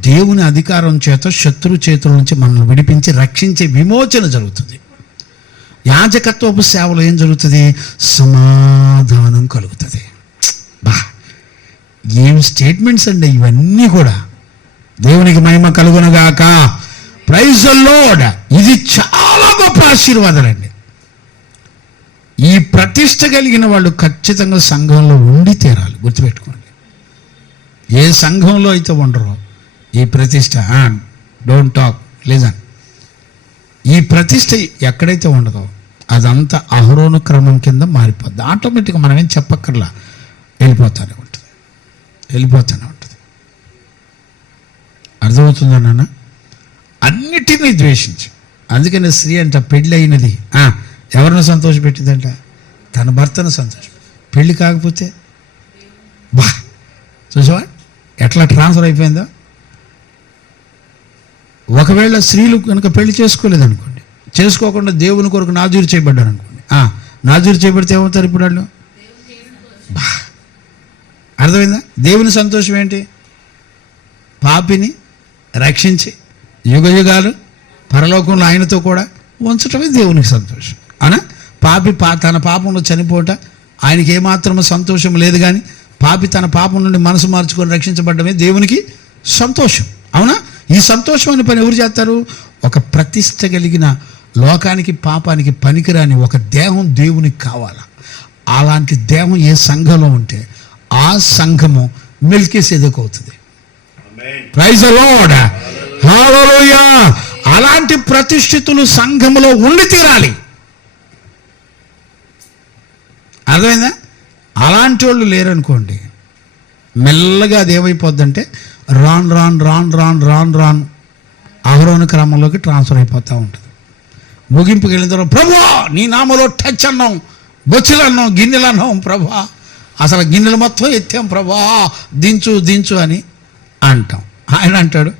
దేవుని అధికారం చేత శత్రు చేతుల నుంచి మనల్ని విడిపించి రక్షించే విమోచన జరుగుతుంది. యాజకత్వపు సేవలో ఏం జరుగుతుంది? సమాధానం కలుగుతుంది. ఏం స్టేట్మెంట్స్ అండి ఇవన్నీ కూడా. దేవునికి మహిమ కలుగునుగాక. Praise the Lord. ఇది చాలా గొప్ప ఆశీర్వాదాలండి. ఈ ప్రతిష్ట కలిగిన వాళ్ళు ఖచ్చితంగా సంఘంలో ఉండి తీరాలి. గుర్తుపెట్టుకోండి. ఏ సంఘంలో అయితే ఉండరో ఈ ప్రతిష్ట, డోంట్ టాక్, లిజన్, ఈ ప్రతిష్ట ఎక్కడైతే ఉండదో అదంతా అహరోను క్రమం కింద మారిపోద్ది. ఆటోమేటిక్గా మనం ఏం చెప్పక్కర్లా, వెళ్ళిపోతానే ఉంటుంది. అర్థమవుతుందా నాన్న? అన్నిటినీ ద్వేషించి. అందుకని స్త్రీ అంట పెళ్ళి అయినది ఎవరిని సంతోషపెట్టిందంట? తన భర్తను సంతోషం. పెళ్ళి కాకపోతే చూసావా ఎట్లా ట్రాన్స్ఫర్ అయిపోయిందో. ఒకవేళ స్త్రీలు కనుక పెళ్లి చేసుకోలేదనుకోండి, చేసుకోకుండా దేవుని కొరకు నాజూరు చేయబడ్డారు అనుకోండి, నాజూరు చేయబడితే ఏమవుతారు ఇప్పుడు వాళ్ళు? అర్థమైందా? దేవుని సంతోషం ఏంటి? పాపిని రక్షించి యుగయుగాలు పరలోకంలో ఆయనతో కూడా ఉంచటమే దేవునికి సంతోషం. అవునా? పాపి తన పాపంలో చనిపోట ఆయనకి ఏమాత్రమూ సంతోషం లేదు, కానీ పాపి తన పాపం నుండి మనసు మార్చుకొని రక్షించబడ్డమే దేవునికి సంతోషం. అవునా? ఈ సంతోషమైన పని ఎవరు చేస్తారు? ఒక ప్రతిష్ట కలిగిన లోకానికి పాపానికి పనికిరాని ఒక దేహం దేవునికి కావాలా. అలాంటి దేహం ఏ సంఘంలో ఉంటే ఆ సంఘము మెల్కీసెదెకు అవుతుంది. Praise the lord. హల్లెలూయా. అలాంటి ప్రతిష్ఠితులు సంఘములో ఉండి తీరాలి. అర్థమైందా? అలాంటి వాళ్ళు లేరనుకోండి, మెల్లగా అది ఏమైపోద్దంటే రాన్ అహరోను క్రమంలోకి ట్రాన్స్ఫర్ అయిపోతూ ఉంటుంది. ముగింపుకి వెళ్ళిన తర్వాత ప్రభువా నీ నామలో టచ్ అన్నాం, బొచ్చులు అన్నాం, గిన్నెలు అన్నాం, ప్రభువా అసలు గిన్నెలు మొత్తం ఎత్తాం ప్రభా, దించు దించు అని అంటాం. ఆయన అంటాడు,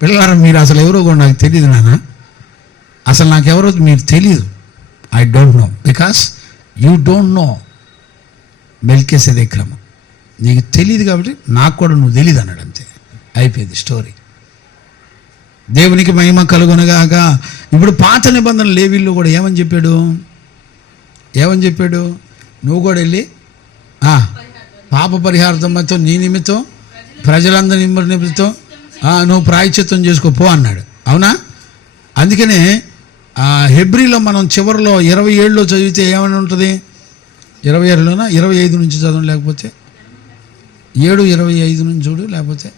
పిల్లలారా మీరు అసలు ఎవరో కూడా నాకు తెలియదు నాన్న, అసలు నాకెవరో మీరు తెలియదు. I don't know because you don't know మెల్కీసెదెకు క్రమం. నీకు తెలియదు కాబట్టి నాకు కూడా నువ్వు తెలియదు అన్నాడు. అంతే, అయిపోయింది స్టోరీ. దేవునికి మహిమ కలుగునగాక. ఇప్పుడు పాత నిబంధన లేవీల్లో కూడా ఏమని చెప్పాడు? నువ్వు కూడా వెళ్ళి పాప పరిహారార్థంతో నీ నిమిత్తం ప్రజలందరి నిమిత్తం నువ్వు ప్రాయశ్చిత్తం చేసుకోపో అన్నాడు. అవునా? అందుకనే హెబ్రీలో మనం చివరిలో 27లో చదివితే ఏమని ఉంటుంది? 27లోనా 25 నుంచి చదవండి, లేకపోతే 7:25 నుంచి చూడు, లేకపోతే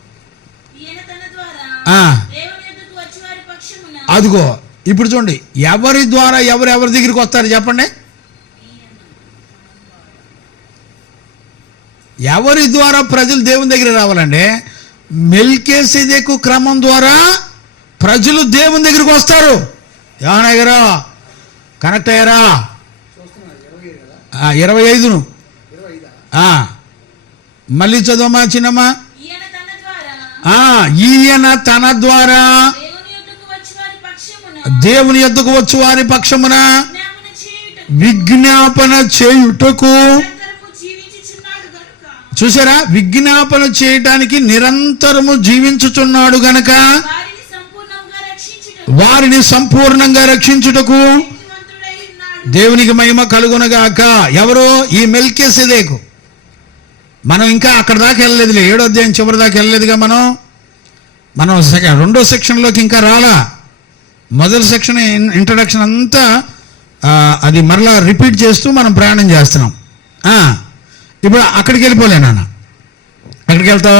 అదిగో ఇప్పుడు చూడండి, ఎవరి ద్వారా ఎవరెవరి దగ్గరికి వస్తారు చెప్పండి? ఎవరి ద్వారా ప్రజలు దేవుని దగ్గర రావాలండి? మెల్కీసెదెకు క్రమం ద్వారా ప్రజలు దేవుని దగ్గరికి వస్తారు. ఏమన్నా గారా కనెక్ట్ అయ్యారా? 25ను మళ్ళీ చదవమా చిన్నమ్మా. ఈయన తన ద్వారా దేవుని యొద్దకు వచ్చు వారి పక్షమున విజ్ఞాపన చేయుటకు. చూసారా? విజ్ఞాపన చేయటానికి నిరంతరము జీవించుచున్నాడు గనక వారిని సంపూర్ణంగా రక్షించుటకు దేవునికి మహిమ కలుగునగాక. ఎవరు? ఈ మెల్కీసెదెకు. మనం ఇంకా అక్కడ దాకా వెళ్ళలేదులే, 7వ అధ్యాయం చివరి దాకా వెళ్ళలేదుగా. మనం రెండో సెక్షన్లోకి ఇంకా రాలా. మొదటి సెక్షన్ ఇంట్రడక్షన్ అంతా అది మరలా రిపీట్ చేస్తూ మనం ప్రయాణం చేస్తున్నాం. ఇప్పుడు అక్కడికి వెళ్ళిపోలే నాన్న. ఎక్కడికి వెళ్తాం?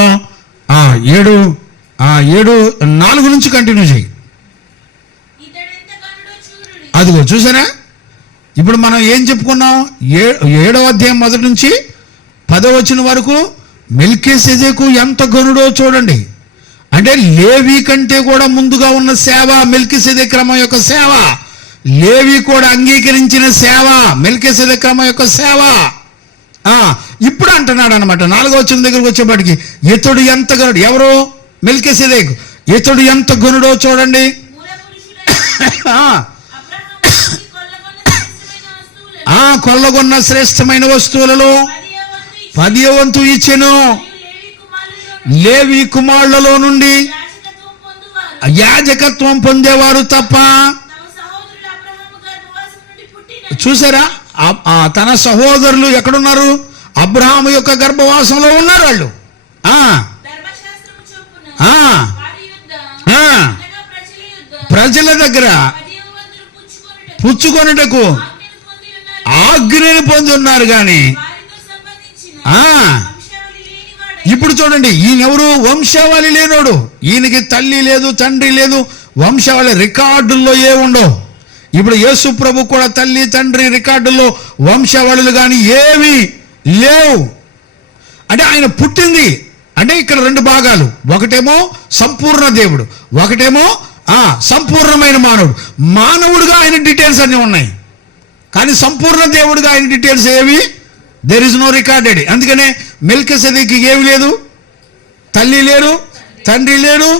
7:4 నుంచి కంటిన్యూ చేయి. అదిగో చూసారా? ఇప్పుడు మనం ఏం చెప్పుకున్నాం? 7వ అధ్యాయం మొదటి నుంచి 10వ వచనం వరకు మెల్కీసెదెకు ఎంత ఘనుడో చూడండి. అంటే లేవి కంటే కూడా ముందుగా ఉన్న సేవ మెల్కీసెదెకు క్రమం యొక్క సేవ. లేవి కూడా అంగీకరించిన సేవ మెల్కీసెదెకు క్రమం యొక్క సేవ. ఇప్పుడు అంటున్నాడు అనమాట 4వ వచనం దగ్గరకు వచ్చేప్పటికి, ఇతడు ఎంత ఘనుడు. ఎవరు? మెల్కీసెదెకు. ఇతడు ఎంత ఘనుడో చూడండి. కొల్లగొన్న శ్రేష్టమైన వస్తువులలో 10వ వంతు ఇచ్చెను. లేవి కుమారులలో నుండి యాజకత్వం పొందేవారు తప్ప. చూసారా? తన సహోదరులు ఎక్కడున్నారు? అబ్రహాము యొక్క గర్భవాసంలో ఉన్నారు వాళ్ళు. ప్రజల దగ్గర పుచ్చుకొనుటకు ఆజ్ఞని పొంది ఉన్నారు. కానీ ఇప్పుడు చూడండి, ఈయనెవరు? వంశావళి లేనోడు. ఈయనకి తల్లి లేదు, తండ్రి లేదు, వంశావళి రికార్డుల్లో ఉండవు. ఇప్పుడు యేసు ప్రభు కూడా తల్లి తండ్రి రికార్డుల్లో వంశావళులు కానీ ఏమీ లేవు. అంటే ఆయన పుట్టింది అంటే ఇక్కడ 2 భాగాలు. ఒకటేమో సంపూర్ణ దేవుడు, ఒకటేమో సంపూర్ణమైన మానవుడు. మానవుడుగా ఆయన డీటెయిల్స్ అన్నీ ఉన్నాయి, కానీ సంపూర్ణ దేవుడుగా ఆయన డీటెయిల్స్ ఏవి? There is no recorded. అందుకనే మెల్కీసెదెకు ఏమి లేదు, తల్లి లేరు, తండ్రి లేరు,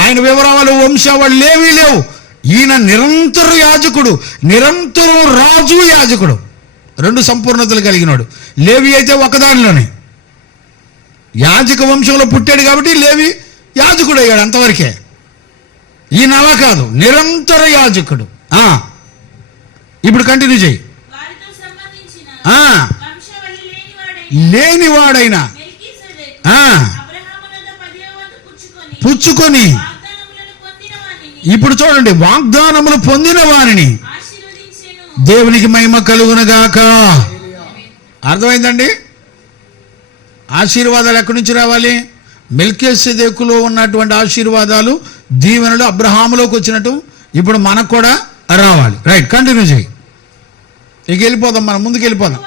ఆయన వివరాలు వంశావళి ఏమీ లేవు. ఈయన నిరంతర యాజకుడు, నిరంతరం రాజు యాజకుడు, 2 సంపూర్ణతలు కలిగినాడు. లేవి అయితే ఒకదానిలోనే యాజక వంశంలో పుట్టాడు కాబట్టి లేవి యాజకుడు అయ్యాడు, అంతవరకే. ఈయన అలా కాదు, నిరంతర యాజకుడు. ఇప్పుడు కంటిన్యూ చేయి. లేనివాడైనా పుచ్చుకొని, ఇప్పుడు చూడండి, వాగ్దానములు పొందిన వారిని దేవునికి మహిమ కలుగునగాక. అర్థమైందండి? ఆశీర్వాదాలు ఎక్కడి నుంచి రావాలి? మెల్కీసెదెకులో ఉన్నటువంటి ఆశీర్వాదాలు, దీవెనలు అబ్రహాములోకి వచ్చినట్టు ఇప్పుడు మనకు కూడా రావాలి. రైట్, కంటిన్యూ చేయి. ఇక వెళ్ళిపోదాం, మనం ముందుకు వెళ్ళిపోదాం.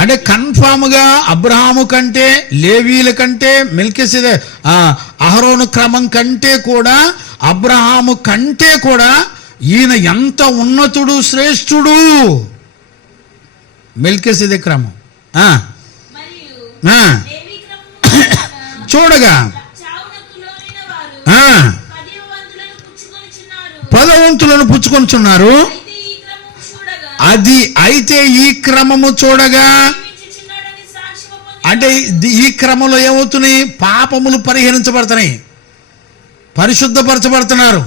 అంటే కన్ఫామ్గా అబ్రహాము కంటే, లేవీల కంటే, అహరోను క్రమం కంటే కూడా, అబ్రహాము కంటే కూడా ఈయన ఎంత ఉన్నతుడు, శ్రేష్ఠుడు. మెల్కీసెదెకు క్రమం. చూడగా 10 వంతులను పుచ్చుకొనుచున్నారు. అది అయితే ఈ క్రమము చూడగా, అంటే ఈ క్రమంలో ఏమవుతున్నాయి? పాపములు పరిహరించబడుతున్నాయి, పరిశుద్ధపరచబడుతున్నారు.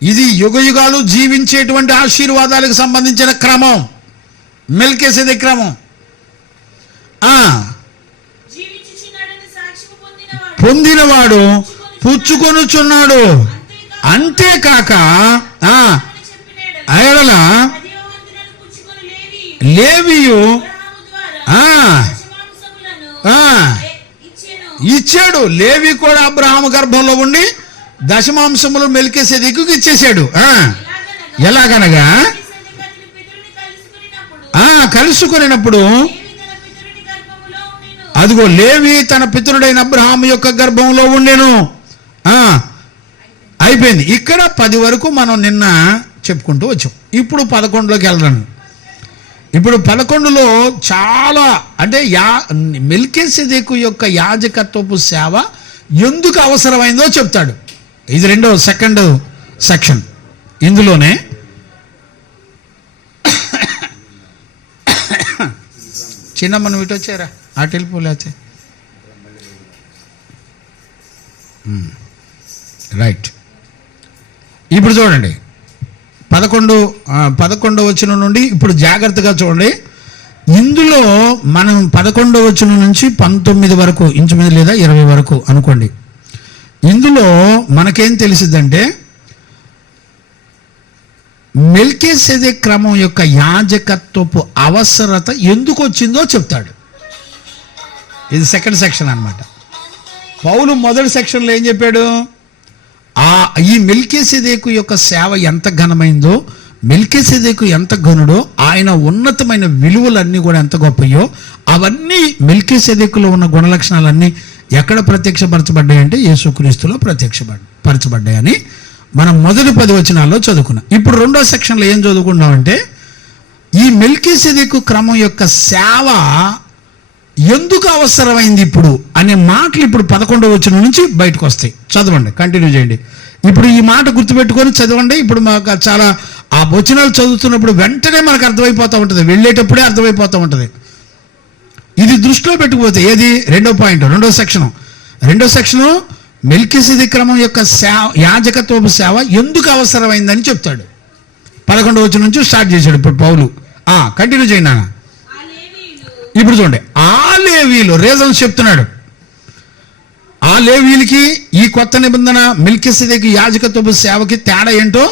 ఇది యుగయుగాలు జీవించేటువంటి ఆశీర్వాదాలకు సంబంధించిన క్రమం, మెల్కీసెదెకు క్రమం. పొందినవాడు పుచ్చుకొనుచున్నాడు. అంతేకాక ఎడల లేవియు ఇచ్చాడు. లేవి కూడా అబ్రహాము గర్భంలో ఉండి దశమాంశములు మెల్కీసెదెకుకు ఇచ్చేశాడు. ఎలాగనగా కలుసుకున్నప్పుడు అదిగో లేవి తన పితరుడైన అబ్రహాము యొక్క గర్భంలో ఉండెను. అయిపోయింది. ఇక్కడ 10 వరకు మనం నిన్న చెప్పుకుంటూ వచ్చాం. ఇప్పుడు 11లోకి వెళ్ళను. ఇప్పుడు 11లో చాలా, అంటే మెల్కీసెదెకు యొక్క యాజకత్వపు సేవ ఎందుకు అవసరమైందో చెప్తాడు. ఇది సెకండ్ సెక్షన్. ఇందులోనే చిన్న మనం ఇటు వచ్చారా, అటు వెళ్ళిపోలేచే. రైట్. ఇప్పుడు చూడండి 11వ వచనం నుండి ఇప్పుడు జాగ్రత్తగా చూడండి. ఇందులో మనం 11వ వచనం నుంచి 19 వరకు ఇంచుమించు లేదా 20 వరకు అనుకోండి. ఇందులో మనకేం తెలిసిద్దంటే మెల్కీసెదెకు క్రమం యొక్క యాజకత్వపు అవసరత ఎందుకు వచ్చిందో చెప్తాడు. ఇది సెకండ్ సెక్షన్ అన్నమాట. పౌలు మొదటి సెక్షన్లో ఏం చెప్పాడు? ఈ మెల్కీసెదెకు యొక్క సేవ ఎంత ఘనమైందో, మెల్కీసెదెకు ఎంత ఘనుడో, ఆయన ఉన్నతమైన విలువలన్నీ కూడా ఎంత గొప్పయో, అవన్నీ మెల్కీసెదెకులో ఉన్న గుణలక్షణాలన్నీ ఎక్కడ ప్రత్యక్షపరచబడ్డాయంటే యేసుక్రీస్తులో ప్రత్యక్షపరచబడ్డాయని మనం మొదటి 10 వచనాల్లో చదువుకున్నాం. ఇప్పుడు రెండో సెక్షన్లో ఏం చదువుకున్నామంటే ఈ మెల్కీసెదెకు క్రమం యొక్క సేవ ఎందుకు అవసరమైంది ఇప్పుడు అనే మాటలు ఇప్పుడు 11వ వచనం నుంచి బయటకు వస్తాయి. చదవండి, కంటిన్యూ చేయండి. ఇప్పుడు ఈ మాట గుర్తుపెట్టుకొని చదవండి. ఇప్పుడు మాకు చాలా ఆ వచనాలు చదువుతున్నప్పుడు వెంటనే మనకు అర్థమైపోతూ ఉంటుంది, వెళ్ళేటప్పుడే అర్థమైపోతూ ఉంటుంది. ఇది దృష్టిలో పెట్టుకుపోతే ఏది రెండో పాయింట్, రెండో సెక్షను మెల్కీసెదెకు క్రమం యొక్క యాజకత్వపు సేవ ఎందుకు అవసరమైందని చెప్తాడు. 11వ వచనం నుంచి స్టార్ట్ చేశాడు ఇప్పుడు పౌలు. కంటిన్యూ చేయండి నాన్న. ఇప్పుడు చూడండి, ఆ లేవీలు రీజన్స్ చెప్తున్నాడు. ఆ లేవీలకి ఈ కొత్త నిబంధన మెల్కీసెదెకు యాజకత్వపు సేవకి తేడా ఏంటో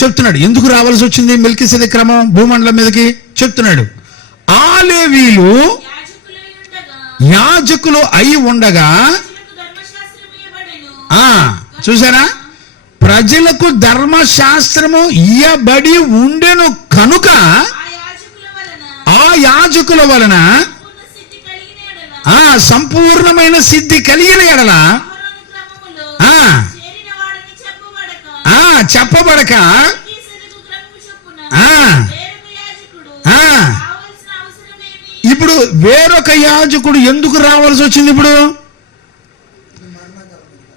చెప్తున్నాడు. ఎందుకు రావాల్సి వచ్చింది మెల్కీసెదెకు క్రమం భూమండలం మీదకి చెప్తున్నాడు. ఆ లేవీలు యాజకులు అయి ఉండగా, చూసారా, ప్రజలకు ధర్మశాస్త్రము ఇయ్యబడి ఉండెను కనుక ఆ యాజకుల వలన సంపూర్ణమైన సిద్ధి కలిగిన ఎడల చెప్పబడక ఇప్పుడు వేరొక యాజకుడు ఎందుకు రావాల్సి వచ్చింది? ఇప్పుడు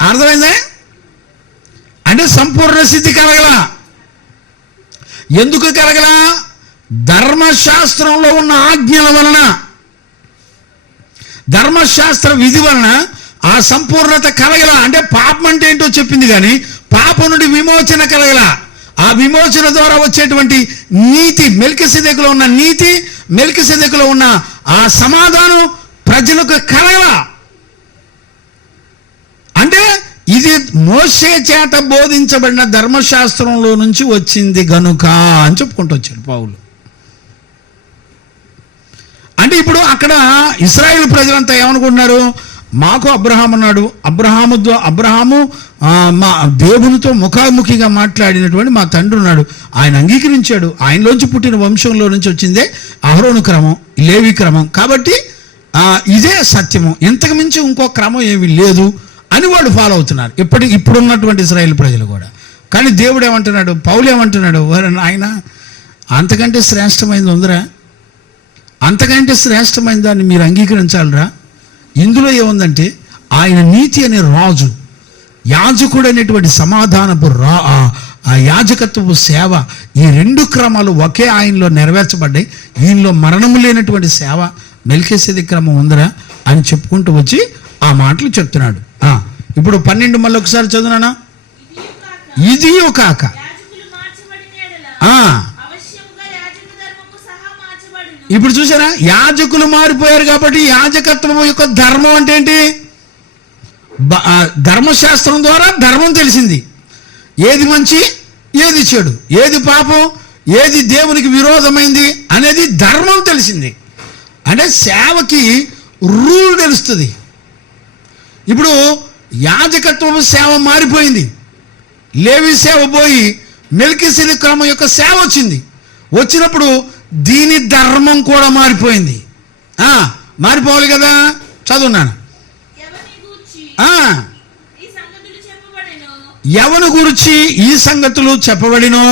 అర్థమైందా? అంటే సంపూర్ణ సిద్ధి కలగల. ఎందుకు కలగల? ధర్మశాస్త్రంలో ఉన్న ఆజ్ఞల వలన, ధర్మశాస్త్ర విధి వలన ఆ సంపూర్ణత కలగల. అంటే పాపం అంటే ఏంటో చెప్పింది కానీ పాపం నుండి విమోచన కలగల. ఆ విమోచన ద్వారా వచ్చేటువంటి నీతి, మెల్కీసెదెకులో ఉన్న నీతి, మెల్కీసెదెకులో ఉన్న ఆ సమాధానం ప్రజలకు కలగల. అంటే ఇది మోషే చేత బోధించబడిన ధర్మశాస్త్రంలో నుంచి వచ్చింది గనుక అని చెప్పుకుంటూ వచ్చాడు పౌలు. అంటే ఇప్పుడు అక్కడ ఇశ్రాయేలు ప్రజలంతా ఏమనుకుంటున్నారు? మాకు అబ్రహాము ఉన్నాడు, అబ్రహాము మా దేవునితో ముఖాముఖిగా మాట్లాడినటువంటి మా తండ్రి ఉన్నాడు, ఆయన అంగీకరించాడు, ఆయనలోంచి పుట్టిన వంశంలో నుంచి వచ్చిందే అహరోను క్రమం, లేవి క్రమం, కాబట్టి ఇదే సత్యము, ఇంతకు మించి ఇంకో క్రమం ఏమీ లేదు అని వాళ్ళు ఫాలో అవుతున్నారు ఇప్పుడున్నటువంటి ఇశ్రాయేలు ప్రజలు కూడా. కానీ దేవుడు ఏమంటున్నాడు, పౌలు ఏమంటున్నాడు, ఆయన అంతకంటే శ్రేష్టమైనది ఉందిరా, అంతకంటే శ్రేష్టమైన దాన్ని మీరు అంగీకరించాలరా. ఇందులో ఏముందంటే ఆయన నీతి అనే రాజు, యాజకుడు అనేటువంటి సమాధానపు ఆ యాజకత్వపు సేవ, ఈ 2 క్రమాలు ఒకే ఆయనలో నెరవేర్చబడ్డాయి. ఈయనలో మరణము లేనటువంటి సేవ మెల్కీసెదెకు క్రమం ఉందిరా అని చెప్పుకుంటూ వచ్చి ఆ మాటలు చెప్తున్నాడు. ఇప్పుడు 12 మళ్ళీ ఒకసారి చదువునా. ఇది కాక ఇప్పుడు చూసారా, యాజకులు మారిపోయారు కాబట్టి యాజకత్వం యొక్క ధర్మం అంటే ఏంటి, ధర్మశాస్త్రం ద్వారా ధర్మం తెలిసింది. ఏది మంచి, ఏది చెడు, ఏది పాపం, ఏది దేవునికి విరోధమైంది అనేది ధర్మం తెలిసింది. అంటే సేవకి రూల్ తెలుస్తుంది. ఇప్పుడు యాజకత్వపు సేవ మారిపోయింది, లేవి సేవ పోయి మెల్కీసెదెకు క్రమం యొక్క సేవ వచ్చింది. వచ్చినప్పుడు దీని ధర్మం కూడా మారిపోయింది. మారిపోవాలి కదా. చదువున్నాను. ఎవని గురించి ఈ సంగతులు చెప్పబడినో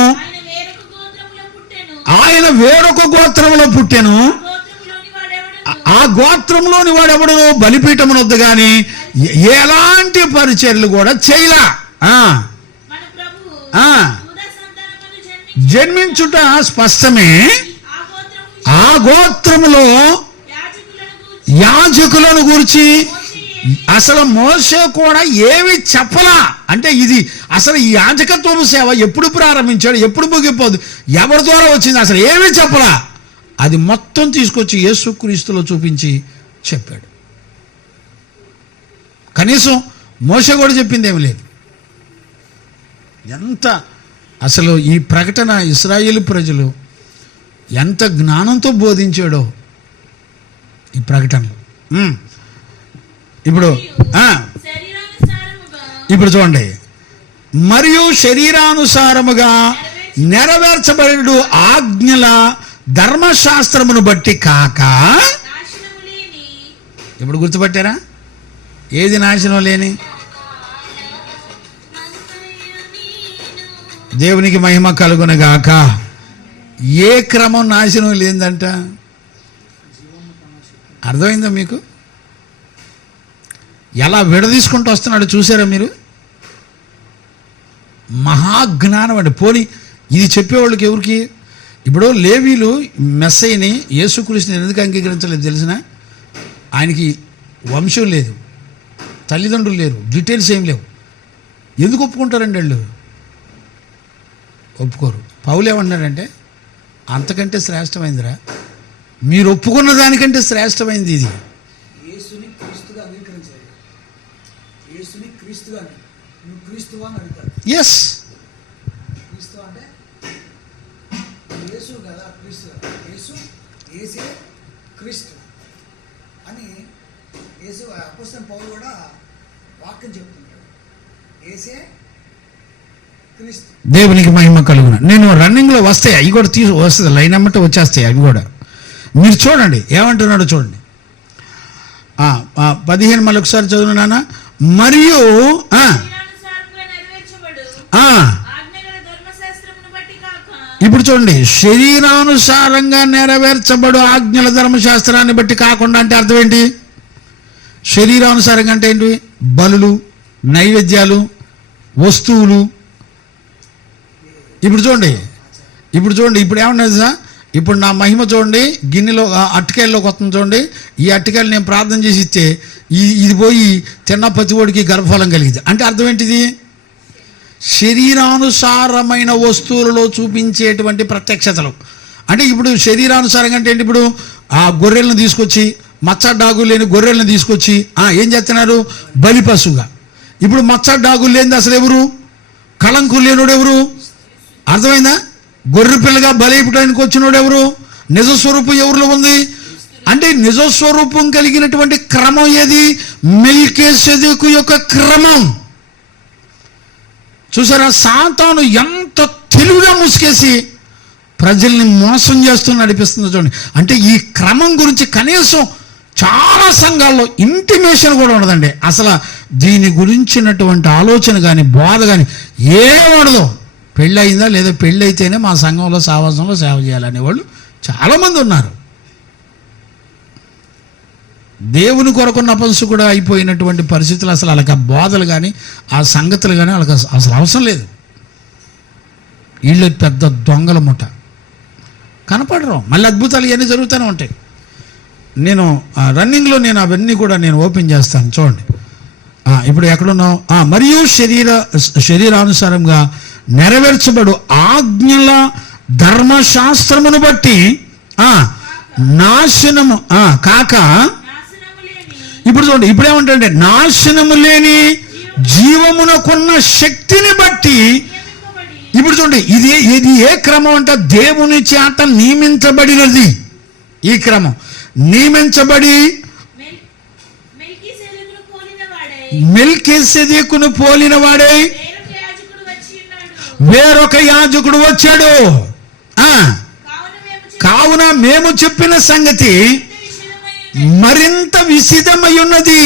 ఆయన వేరొక గోత్రంలో పుట్టెను, ఆ గోత్రంలోని వాడెవడనో బలిపీఠమునొద్ద గాని ఎలాంటి పరిచర్యలు కూడా చేయలా. జన్మించుట స్పష్టమే, ఆ గోత్రములో యాజకులను గురించి అసలు మోషే కూడా ఏమి చెప్పలా. అంటే ఇది అసలు ఈ యాజకత్వపు సేవ ఎప్పుడు ప్రారంభించాడు, ఎప్పుడు ముగిపోదు, ఎవరి ద్వారా వచ్చింది, అసలు ఏమీ చెప్పలా. అది మొత్తం తీసుకొచ్చి యేసుక్రీస్తులో చూపించి చెప్పాడు. కనీసం మోషే కూడా చెప్పింది ఏమి లేదు. ఎంత అసలు ఈ ప్రకటన ఇశ్రాయేలు ప్రజలు ఎంత జ్ఞానంతో బోధించాడో ఈ ప్రకటనలో. ఇప్పుడు చూడండి, మరియు శరీరానుసారముగా నెరవేర్చబడు ఆజ్ఞల ధర్మశాస్త్రమును బట్టి కాక. ఇప్పుడు గుర్తుపట్టారా, ఏది నాశనం లేని? దేవునికి మహిమ కలుగునగాక. ఏ క్రమం నాశనం లేదంట. అర్థమైందా మీకు? ఎలా విడదీసుకుంటూ వస్తున్నాడు చూసారా మీరు? మహాజ్ఞానం అండి. పోనీ ఇది చెప్పేవాళ్ళకి ఎవరికి? ఇప్పుడు లేవీలు మెస్సయ్యని యేసుక్రీస్తుని ఎందుకు అంగీకరించలేదు తెలిసిన? ఆయనకి వంశం లేదు, తల్లిదండ్రులు లేరు, డీటెయిల్స్ ఏం లేవు. ఎందుకు ఒప్పుకుంటారండి వాళ్ళు? ఒప్పుకోరు. పౌలు ఏమన్నాడంటే, అంతకంటే శ్రేష్టమైందిరా, మీరు ఒప్పుకున్న దానికంటే శ్రేష్టమైంది ఇది. ఎస్, దేవునికి మహిమ కలుగున. నేను రన్నింగ్లో వస్తాయి, అవి కూడా వస్తుంది, లైన్ అమ్మట వచ్చేస్తాయి అవి కూడా. మీరు చూడండి ఏమంటున్నాడు చూడండి. 15 మళ్ళీ ఒకసారి చదువు నాన్న. మరియు ఇప్పుడు చూడండి, శరీరానుసారంగా నెరవేర్చబడు ఆజ్ఞల ధర్మశాస్త్రాన్ని బట్టి కాకుండా అంటే అర్థం ఏంటి? శరీరానుసారంగా అంటే ఏంటి? బలులు, నైవేద్యాలు, వస్తువులు. ఇప్పుడు చూడండి ఇప్పుడు ఏమన్నా, ఇప్పుడు నా మహిమ చూడండి, గిన్నెలో అట్టకాయల్లోకి వస్తుంది చూడండి. ఈ అట్టకాయలు నేను ప్రార్థన చేసి ఇస్తే ఇది పోయి తిన్న ప్రతివాడికి గర్భఫలం కలిగింది అంటే అర్థం ఏంటిది? శరీరానుసారమైన వస్తువులలో చూపించేటువంటి ప్రత్యక్షతలు. అంటే ఇప్పుడు శరీరానుసారంగా అంటే ఏంటి? ఇప్పుడు ఆ గొర్రెలను తీసుకొచ్చి, మచ్చ డాగు లేని గొర్రెలను తీసుకొచ్చి ఏం చేస్తున్నారు? బలి పశువుగా. ఇప్పుడు మచ్చ డాగు లేనిది అసలు ఎవరు? కళంకు లేనుడు ఎవరు? అర్థమైందా? గొర్రె పిల్లగా బలైపడానికి వచ్చినోడు ఎవరు? నిజస్వరూపం ఎవరిలో ఉంది అంటే నిజస్వరూపం కలిగినటువంటి క్రమం ఏది? మెల్కీసెదెకు యొక్క క్రమం. చూసారా, సాతాను ఎంత తెలివిగా ముసుకేసి ప్రజల్ని మోసం చేస్తూ నడిపిస్తుంది చూడండి. అంటే ఈ క్రమం గురించి కనీసం చాలా సంఘాల్లో ఇంటిమేషన్ కూడా ఉండదండి. అసలు దీని గురించినటువంటి ఆలోచన కానీ బోధ కానీ ఏం ఉండదు. పెళ్ళి అయిందా లేదా, పెళ్ళి అయితేనే మా సంఘంలో సావాసంలో సేవ చేయాలనే వాళ్ళు చాలామంది ఉన్నారు. దేవుని కొరకు నపంసు కూడా అయిపోయినటువంటి పరిస్థితులు, అసలు వాళ్ళకి ఆ బోధలు కానీ ఆ సంగతులు కానీ వాళ్ళకి అసలు అవసరం లేదు. వీళ్ళు పెద్ద దొంగల ముఠ, కనపడరు. మళ్ళీ అద్భుతాలు ఇవన్నీ జరుగుతూనే ఉంటాయి. నేను రన్నింగ్లో నేను అవన్నీ కూడా నేను ఓపెన్ చేస్తాను చూడండి. ఇప్పుడు ఎక్కడున్నావు? మరియు శరీరానుసారంగా నెరవేర్చబడు ఆజ్ఞల ధర్మశాస్త్రమును బట్టి నాశనము కాక, ఇప్పుడు చూడండి, ఇప్పుడేమంటే నాశనము లేని జీవమునకున్న శక్తిని బట్టి. ఇప్పుడు చూడండి, ఇది ఏ క్రమం అంటే దేవుని చేత నియమించబడినది. ఈ క్రమం నియమించబడి మెల్కీసెదెకును పోలిన వాడే వేరొక యాజకుడు వచ్చాడు. కావున మేము చెప్పిన సంగతి మరింత విసిదమై ఉన్నది.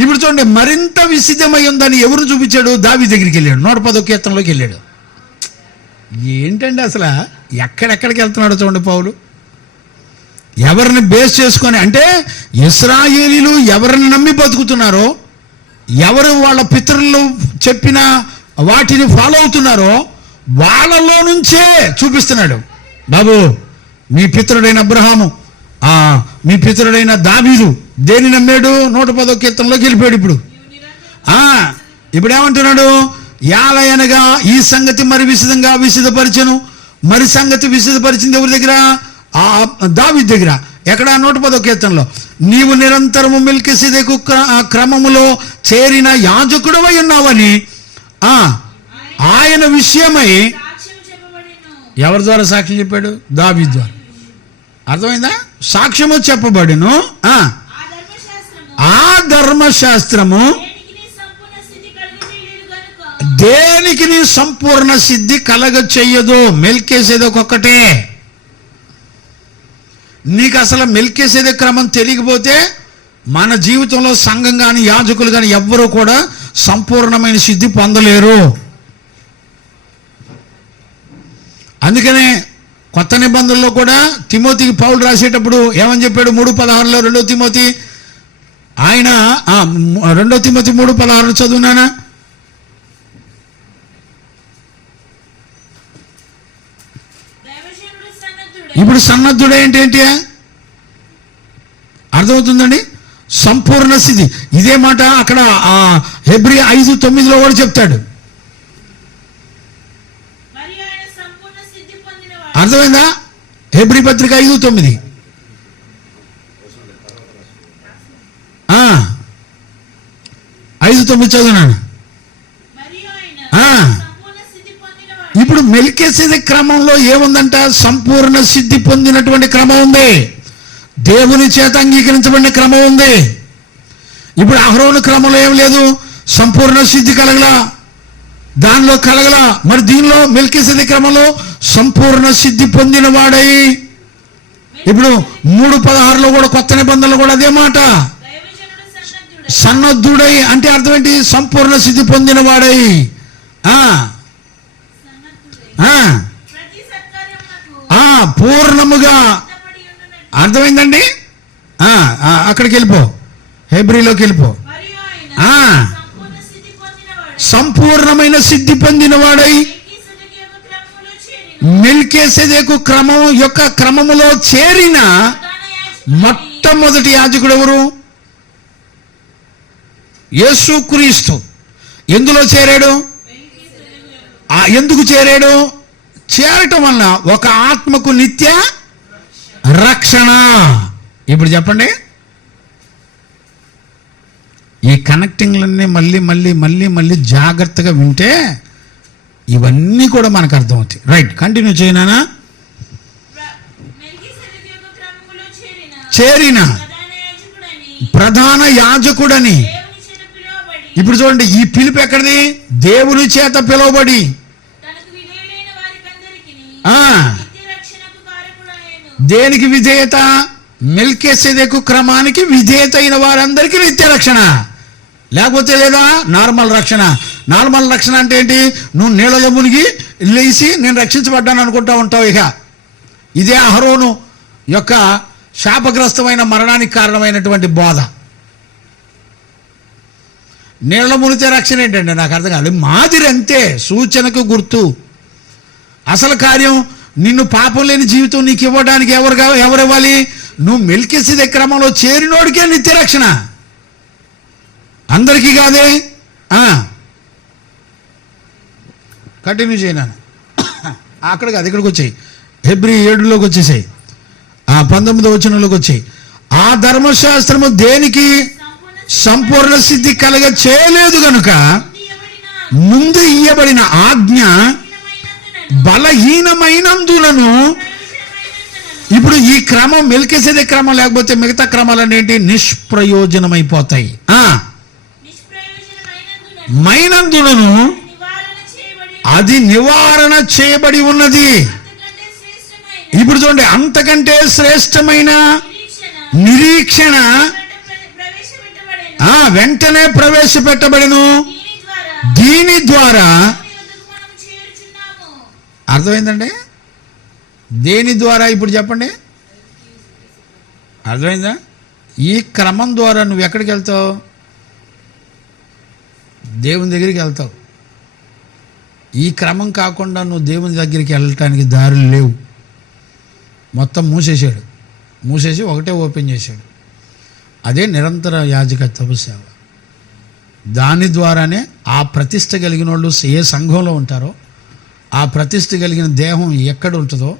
ఇప్పుడు చూడండి, మరింత విసిదమై ఉందని ఎవరు చూపించాడు? దావీదు దగ్గరికి వెళ్ళాడు, 110వ కీర్తనలోకి వెళ్ళాడు. ఏంటండి అసలు ఎక్కడెక్కడికి వెళ్తున్నాడు చూడండి పౌలు. ఎవరిని బేస్ చేసుకొని అంటే ఇశ్రాయేలీలు ఎవరిని నమ్మి బతుకుతున్నారో, ఎవరు వాళ్ళ పితరులు చెప్పిన వాటిని ఫాలో అవుతున్నారో వాళ్ళలో నుంచే చూపిస్తున్నాడు. బాబు, మీ పితరుడైన అబ్రహాము, మీ పితరుడైన దావీదు దేని నమ్మాడు? 110వ కీర్తనలోకి వెళ్ళిపోయాడు. ఇప్పుడు ఏమంటున్నాడు? యాలయనగా ఈ సంగతి మరి విశదపరిచను. మరి సంగతి విశదపరిచింది ఎవరి దగ్గర? దావీదు దగ్గర. ఎక్కడ? 110వ కీర్తనలో. నీవు నిరంతరము మెల్కీసెదెకు క్రమములో చేరిన యాజకుడవై ఉన్నావని ఆయన విషయమై ఎవరి ద్వారా సాక్ష్యం చెప్పాడు? దావీదు ద్వారా. అర్థమైందా? సాక్ష్యము చెప్పబడిను. ఆ ధర్మశాస్త్రము దేనికి నీ సంపూర్ణ సిద్ధి కలగ చెయ్యదు. మెల్కీసెదెకు ఒక్కటే. నీకు అసలు మెల్కీసెదెకు క్రమం తెలియకపోతే మన జీవితంలో సంఘం కానీ యాజకులు కానీ ఎవ్వరూ కూడా సంపూర్ణమైన సిద్ధి పొందలేరు. అందుకనే కొత్త నిబంధనలో కూడా తిమోతికి పౌలు రాసేటప్పుడు ఏమని చెప్పాడు? 3:16లో 2 తిమోతి, ఆయన 2 తిమోతి 3:16 చదువునానా? ఇప్పుడు సన్నద్ధుడు ఏంటి అర్థమవుతుందండి? సంపూర్ణ స్థితి. ఇదే మాట అక్కడ హెబ్రీ 5:9లో కూడా చెప్తాడు. అర్థమైందా? హెబ్రీ పత్రిక 5:9. 5:9 చదువునాను. ఇప్పుడు మెల్కీసెదెకు క్రమంలో ఏముందంట? సంపూర్ణ సిద్ధి పొందినటువంటి క్రమం ఉంది. దేవుని చేత అంగీకరించబడిన క్రమం ఉంది. ఇప్పుడు అహరోను క్రమంలో ఏం లేదు, సంపూర్ణ సిద్ధి కలగలా, దానిలో కలగలా. మరి దీనిలో మెల్కీసెదెకు క్రమంలో సంపూర్ణ సిద్ధి పొందిన వాడై. ఇప్పుడు 3:16లో కూడా కొత్త నిబంధనలు కూడా అదే మాట. సన్నద్ధుడై అంటే అర్థం ఏంటి? సంపూర్ణ సిద్ధి పొందిన వాడై. పూర్ణముగా. అర్థమైందండి? అక్కడికి వెళ్ళిపో, హెబ్రీలోకి వెళ్ళిపో. సంపూర్ణమైన సిద్ధి పొందిన వాడై మెల్కీసెదెకు క్రమం యొక్క క్రమములో చేరిన మొట్టమొదటి యాజకుడు ఎవరు? యేసుక్రీస్తు. ఎందులో చేరాడు? ఎందుకు చేరాడు? చేరటం వలన ఒక ఆత్మకు నిత్య రక్షణ. ఇప్పుడు చెప్పండి, ఈ కనెక్టింగ్లన్నీ మళ్ళీ మళ్ళీ మళ్ళీ మళ్ళీ జాగ్రత్తగా వింటే ఇవన్నీ కూడా మనకు అర్థమవుతాయి. రైట్, కంటిన్యూ చేయనా? చేరిన ప్రధాన యాజకుడని. ఇప్పుడు చూడండి, ఈ పిలుపు ఎక్కడిది? దేవుని చేత పిలువబడి దేనికి విధేయత? మెల్కీసెదెకు క్రమానికి విధేయత అయిన వారందరికీ నిత్య రక్షణ, లేకపోతే లేదా నార్మల్ రక్షణ. నార్మల్ రక్షణ అంటే ఏంటి? నువ్వు నీళ్ళలో మునిగి లేచి నేను రక్షించబడ్డాను అనుకుంటా ఉంటావు. ఇక ఇదే అహరోను యొక్క శాపగ్రస్తమైన మరణానికి కారణమైనటువంటి బోధ. నీళ్ళ మునిగితే రక్షణ ఏంటండి? నాకు అర్థం కాదు. మాదిరి అంతే, సూచనకు గుర్తు. అసలు కార్యం నిన్ను పాపం లేని జీవితం నీకు ఇవ్వడానికి ఎవరు ఇవ్వాలి? నువ్వు మెల్కీసెదెకు క్రమంలో చేరినోడికే నిత్య రక్షణ, అందరికీ కాదే. కంటిన్యూ చేయనాను. అక్కడ కాదు, ఇక్కడికి వచ్చాయి. హెబ్రీ 7లోకి వచ్చేసాయి, 19వ వచనంలోకి వచ్చాయి. ఆ ధర్మశాస్త్రము దేనికి సంపూర్ణ సిద్ధి కలగ చేయలేదు గనుక ముందు ఇయ్యబడిన ఆజ్ఞ బలహీనమైనందులను. ఇప్పుడు ఈ క్రమం మెల్కీసెదెకు క్రమం లేకపోతే మిగతా క్రమాలన్నీ ఏంటి? నిష్ప్రయోజనమైపోతాయి. మైనందులను అది నివారణ చేయబడి ఉన్నది. ఇప్పుడు చూడండి, అంతకంటే శ్రేష్టమైన నిరీక్షణ వెంటనే ప్రవేశపెట్టబడెను. దీని ద్వారా అర్థమైందండి? దేని ద్వారా? ఇప్పుడు చెప్పండి, అర్థమైందా? ఈ క్రమం ద్వారా నువ్వు ఎక్కడికి వెళ్తావు? దేవుని దగ్గరికి వెళ్తావు. ఈ క్రమం కాకుండా నువ్వు దేవుని దగ్గరికి వెళ్ళటానికి దారులు లేవు. మొత్తం మూసేసి ఒకటే ఓపెన్ చేశాడు. అదే నిరంతర యాజకత్వపు సేవ. దాని ద్వారానే ఆ ప్రతిష్ట కలిగిన వాళ్ళు ఏ సంఘంలో ఉంటారో, ఆ ప్రతిష్ట కలిగిన దేహం ఎక్కడ ఉంటుందో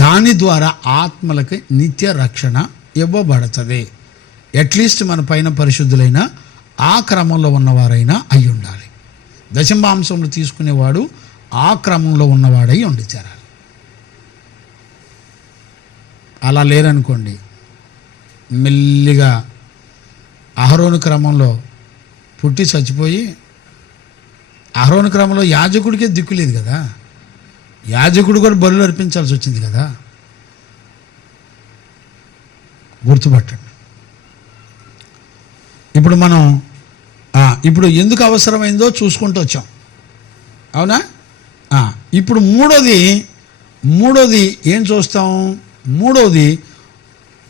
దాని ద్వారా ఆత్మలకి నిత్య రక్షణ ఇవ్వబడుతుంది. అట్లీస్ట్ మన పైన పరిశుద్ధులైన ఆ క్రమంలో ఉన్నవారైనా అయి ఉండాలి. దశమాంసంలో తీసుకునేవాడు ఆ క్రమంలో ఉన్నవాడై ఉండి చేరాలి. అలా లేరనుకోండి, మెల్లిగా అహరోను క్రమంలో పుట్టి చచ్చిపోయి, అహరోను క్రమంలో యాజకుడికే దిక్కు లేదు కదా, యాజకుడు కూడా బలులు అర్పించాల్సి వచ్చింది కదా. గుర్తుపట్టండి. ఇప్పుడు మనం ఇప్పుడు ఎందుకు అవసరమైందో చూసుకుంటూ వచ్చాం, అవునా? ఇప్పుడు మూడోది ఏం చూస్తాం? మూడోది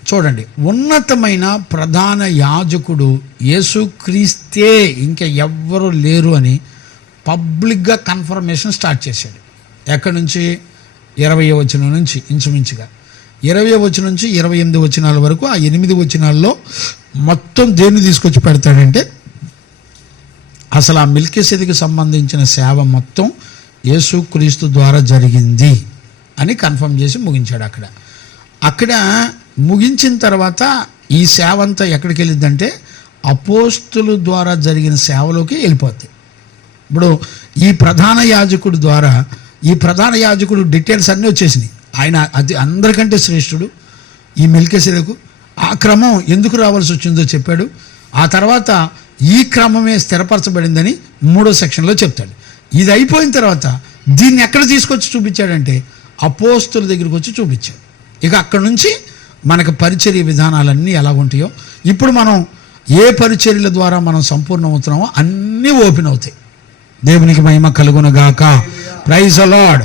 చూడండి, ఉన్నతమైన ప్రధాన యాజకుడు యేసుక్రీస్తే, ఇంకా ఎవ్వరూ లేరు అని పబ్లిక్గా కన్ఫర్మేషన్ స్టార్ట్ చేశాడు. ఎక్కడి నుంచి? 20వ వచనం నుంచి ఇంచుమించుగా 20వ వచనం నుంచి 28 వచనాల వరకు. ఆ 8 వచనాల్లో మొత్తం దేన్ని తీసుకొచ్చి పెడతాడంటే, అసలు ఆ మెల్కీసెదెకు సంబంధించిన సేవ మొత్తం యేసుక్రీస్తు ద్వారా జరిగింది అని కన్ఫర్మ్ చేసి ముగించాడు. అక్కడ ముగించిన తర్వాత ఈ సేవ అంతా ఎక్కడికి వెళ్ళిందంటే అపోస్తుల ద్వారా జరిగిన సేవలోకి వెళ్ళిపోతాయి. ఇప్పుడు ఈ ప్రధాన యాజకుడు ద్వారా, ఈ ప్రధాన యాజకుడు డీటెయిల్స్ అన్నీ వచ్చేసినాయి. ఆయన అది అందరికంటే శ్రేష్ఠుడు ఈ మెల్కీసెదెకు. ఆ క్రమం ఎందుకు రావాల్సి వచ్చిందో చెప్పాడు. ఆ తర్వాత ఈ క్రమమే స్థిరపరచబడిందని 3వ సెక్షన్లో చెప్తాడు. ఇది అయిపోయిన తర్వాత దీన్ని ఎక్కడ తీసుకొచ్చి చూపించాడంటే అపోస్తుల దగ్గరికి వచ్చి చూపించాడు. ఇక అక్కడ నుంచి మనకు పరిచర్య విధానాలన్నీ ఎలా ఉంటాయో, ఇప్పుడు మనం ఏ పరిచర్యల ద్వారా మనం సంపూర్ణం అవుతున్నామో అన్నీ ఓపెన్ అవుతాయి. దేవునికి మహిమ కలుగునుగాక. Praise the lord.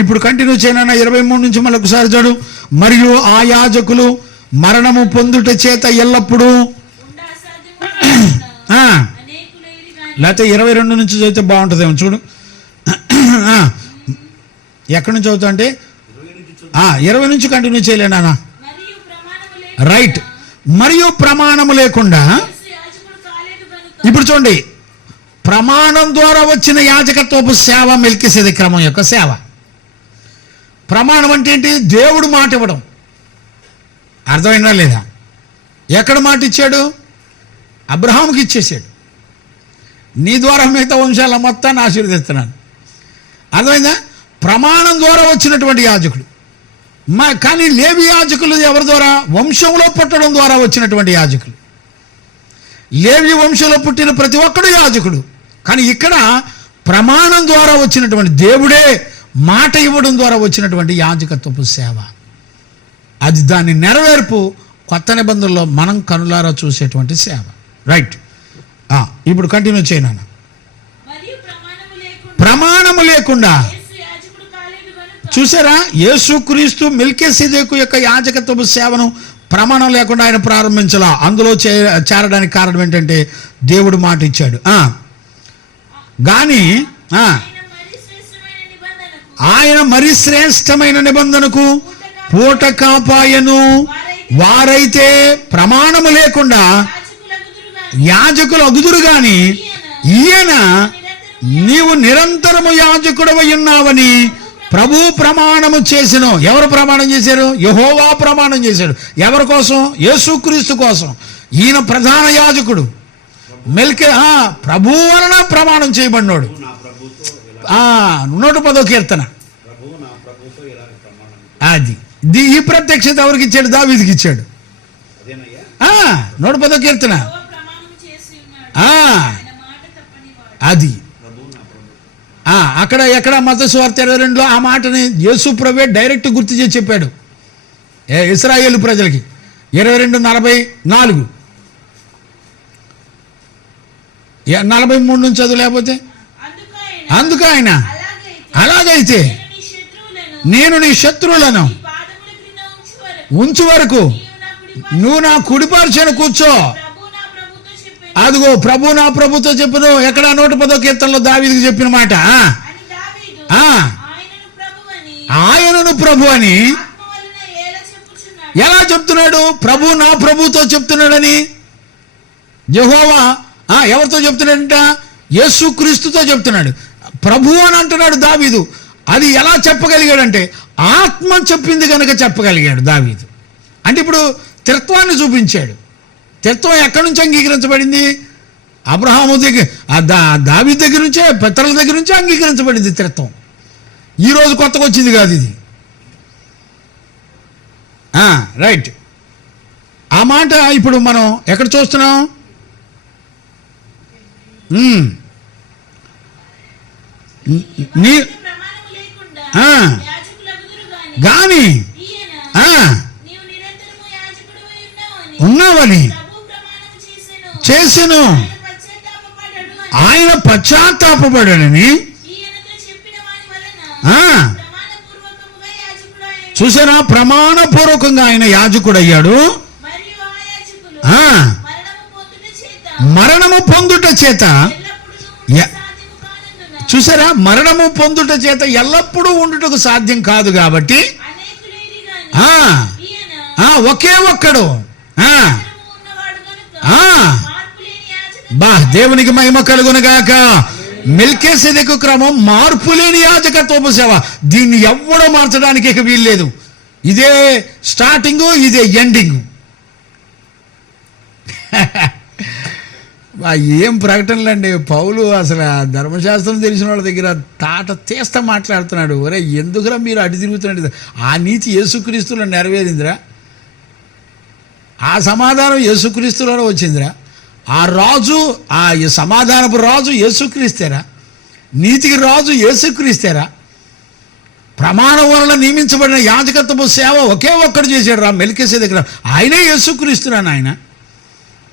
ఇప్పుడు కంటిన్యూ చేయనన్నా 23 నుంచి మళ్ళీ ఒకసారి చూడు. మరియు ఆ యాజకులు మరణము పొందుట చేత ఎల్లప్పుడూ, లేకపోతే 22 నుంచి చదివితే బాగుంటుందేమో చూడు. ఎక్కడి నుంచి చదువుతా అంటే 20 నుంచి కంటిన్యూ చేయలేనా? రైట్. మరియు ప్రమాణము లేకుండా, ఇప్పుడు చూడండి, ప్రమాణం ద్వారా వచ్చిన యాజకత్వపు సేవ మెల్కీసెదెకు క్రమం యొక్క సేవ. ప్రమాణం అంటే ఏంటి? దేవుడు మాట ఇవ్వడం. అర్థమైనా లేదా? ఎక్కడ మాట ఇచ్చాడు? అబ్రహాముకి ఇచ్చేసాడు, నీ ద్వారా మిగతా వంశాల మొత్తాన్ని ఆశీర్వదిస్తున్నాను. అర్థమైందా? ప్రమాణం ద్వారా వచ్చినటువంటి యాజకుడు. కానీ లేవి యాజకులు ఎవరి ద్వారా? వంశంలో పుట్టడం ద్వారా వచ్చినటువంటి యాజకులు. లేవి వంశంలో పుట్టిన ప్రతి ఒక్కడు యాజకుడు. కానీ ఇక్కడ ప్రమాణం ద్వారా వచ్చినటువంటి, దేవుడే మాట ఇవ్వడం ద్వారా వచ్చినటువంటి యాజకత్వపు సేవ. అది దాని నెరవేర్పు కొత్త నిబంధనలో మనం కనులారా చూసేటువంటి సేవ. రైట్, ఇప్పుడు కంటిన్యూ చేయను. ప్రమాణము లేకుండా చూసారా, యేసుక్రీస్తు మెల్కీసెదెకు యొక్క యాజకత్వపు సేవను ప్రమాణం లేకుండా ఆయన ప్రారంభించాల. అందులో చేరడానికి కారణం ఏంటంటే దేవుడు మాట ఇచ్చాడు. కానీ ఆయన మరి శ్రేష్టమైన నిబంధనకు పూట కాపాయను. వారైతే ప్రమాణము లేకుండా యాజకులు అగుదురు గాని ఈయన నీవు నిరంతరము యాజకుడవై ఉన్నావని ప్రభు ప్రమాణము చేసెను. ఎవరు ప్రమాణం చేశారు? యెహోవా ప్రమాణం చేశాడు. ఎవరి కోసం? యేసుక్రీస్తు కోసం. ఈయన ప్రధాన యాజకుడు. ప్రభు వలన ప్రమాణం చేయబడినోడు. 110వ కీర్తన. అది ఈ ప్రత్యక్షత ఎవరికి ఇచ్చాడు? దావీదుకి ఇచ్చాడు. 110వ కీర్తన. అది అక్కడ ఎక్కడ మత్తయి సువార్త 22లో ఆ మాటని యేసు ప్రభువే డైరెక్ట్ గుర్తు చేసి చెప్పాడు ఇశ్రాయేలు ప్రజలకి. 22:44 43 నుంచి చదువు. లేకపోతే అందుకు ఆయన అలాగైతే నేను నీ శత్రువులను ఉంచు వరకు నువ్వు నా కుడిపార్శ్వన కూర్చో. అదిగో ప్రభు నా ప్రభుతో చెప్పును. ఎక్కడ? 110వ కీర్తనలో దావీదుకు చెప్పిన మాట. ఆయనను ప్రభు అని ఎలా చెప్తున్నాడు? ప్రభు నా ప్రభుతో చెప్తున్నాడని. యెహోవా ఎవరితో చెప్తున్నాడంట? యేసుక్రీస్తుతో చెప్తున్నాడు. ప్రభు అని అంటున్నాడు దావీదు. అది ఎలా చెప్పగలిగాడంటే ఆత్మ చెప్పింది కనుక చెప్పగలిగాడు దావీదు. అంటే ఇప్పుడు త్రిత్వాన్ని చూపించాడు. త్రిత్వం ఎక్కడి నుంచి అంగీకరించబడింది? అబ్రహాము దగ్గర, దావీదు దగ్గర నుంచే, పితరుల దగ్గర నుంచే అంగీకరించబడింది త్రిత్వం. ఈరోజు కొత్తగా వచ్చింది కాదు ఇది. రైట్, ఆ మాట ఇప్పుడు మనం ఎక్కడ చూస్తున్నాం? గాని ఉన్నావని చేసెను. ఆయన పశ్చాత్తాపపడని చూసారా, ప్రమాణపూర్వకంగా ఆయన యాజకుడయ్యాడు. మరణము పొందుట చేత చూసారా, మరణము పొందుట చేత ఎల్లప్పుడూ ఉండుటకు సాధ్యం కాదు. కాబట్టి ఒకే ఒక్కడు. దేవునికి మహిమ కలుగునుగాక. మెల్కీసెదెకు క్రమం మార్పులేని యాజకత్వపు సేవ. దీన్ని ఎవ్వడో మార్చడానికి ఇక వీల్లేదు. ఇదే స్టార్టింగు, ఇదే ఎండింగు. ఏం ప్రకటనలండి. పౌలు అసలు ధర్మశాస్త్రం తెలిసిన వాళ్ళ దగ్గర తాట తీస్తా మాట్లాడుతున్నాడు. ఒరే ఎందుకురా మీరు అటు తిరుగుతున్నాడు? ఆ నీతి యేసుక్రీస్తులో నెరవేరిందిరా. ఆ సమాధానం యేసుక్రీస్తులోనే వచ్చిందిరా. ఆ రాజు, ఆ సమాధానపు రాజు యేసుక్రీస్తేరా. నీతికి రాజు యేసుక్రీస్తేరా. ప్రమాణం వలన నియమించబడిన యాజకత్వపు సేవ ఒకే ఒక్కడు చేశాడు రా, మెల్కీసెదెకు. ఆయనే యేసుక్రీస్తున్నాను. ఆయన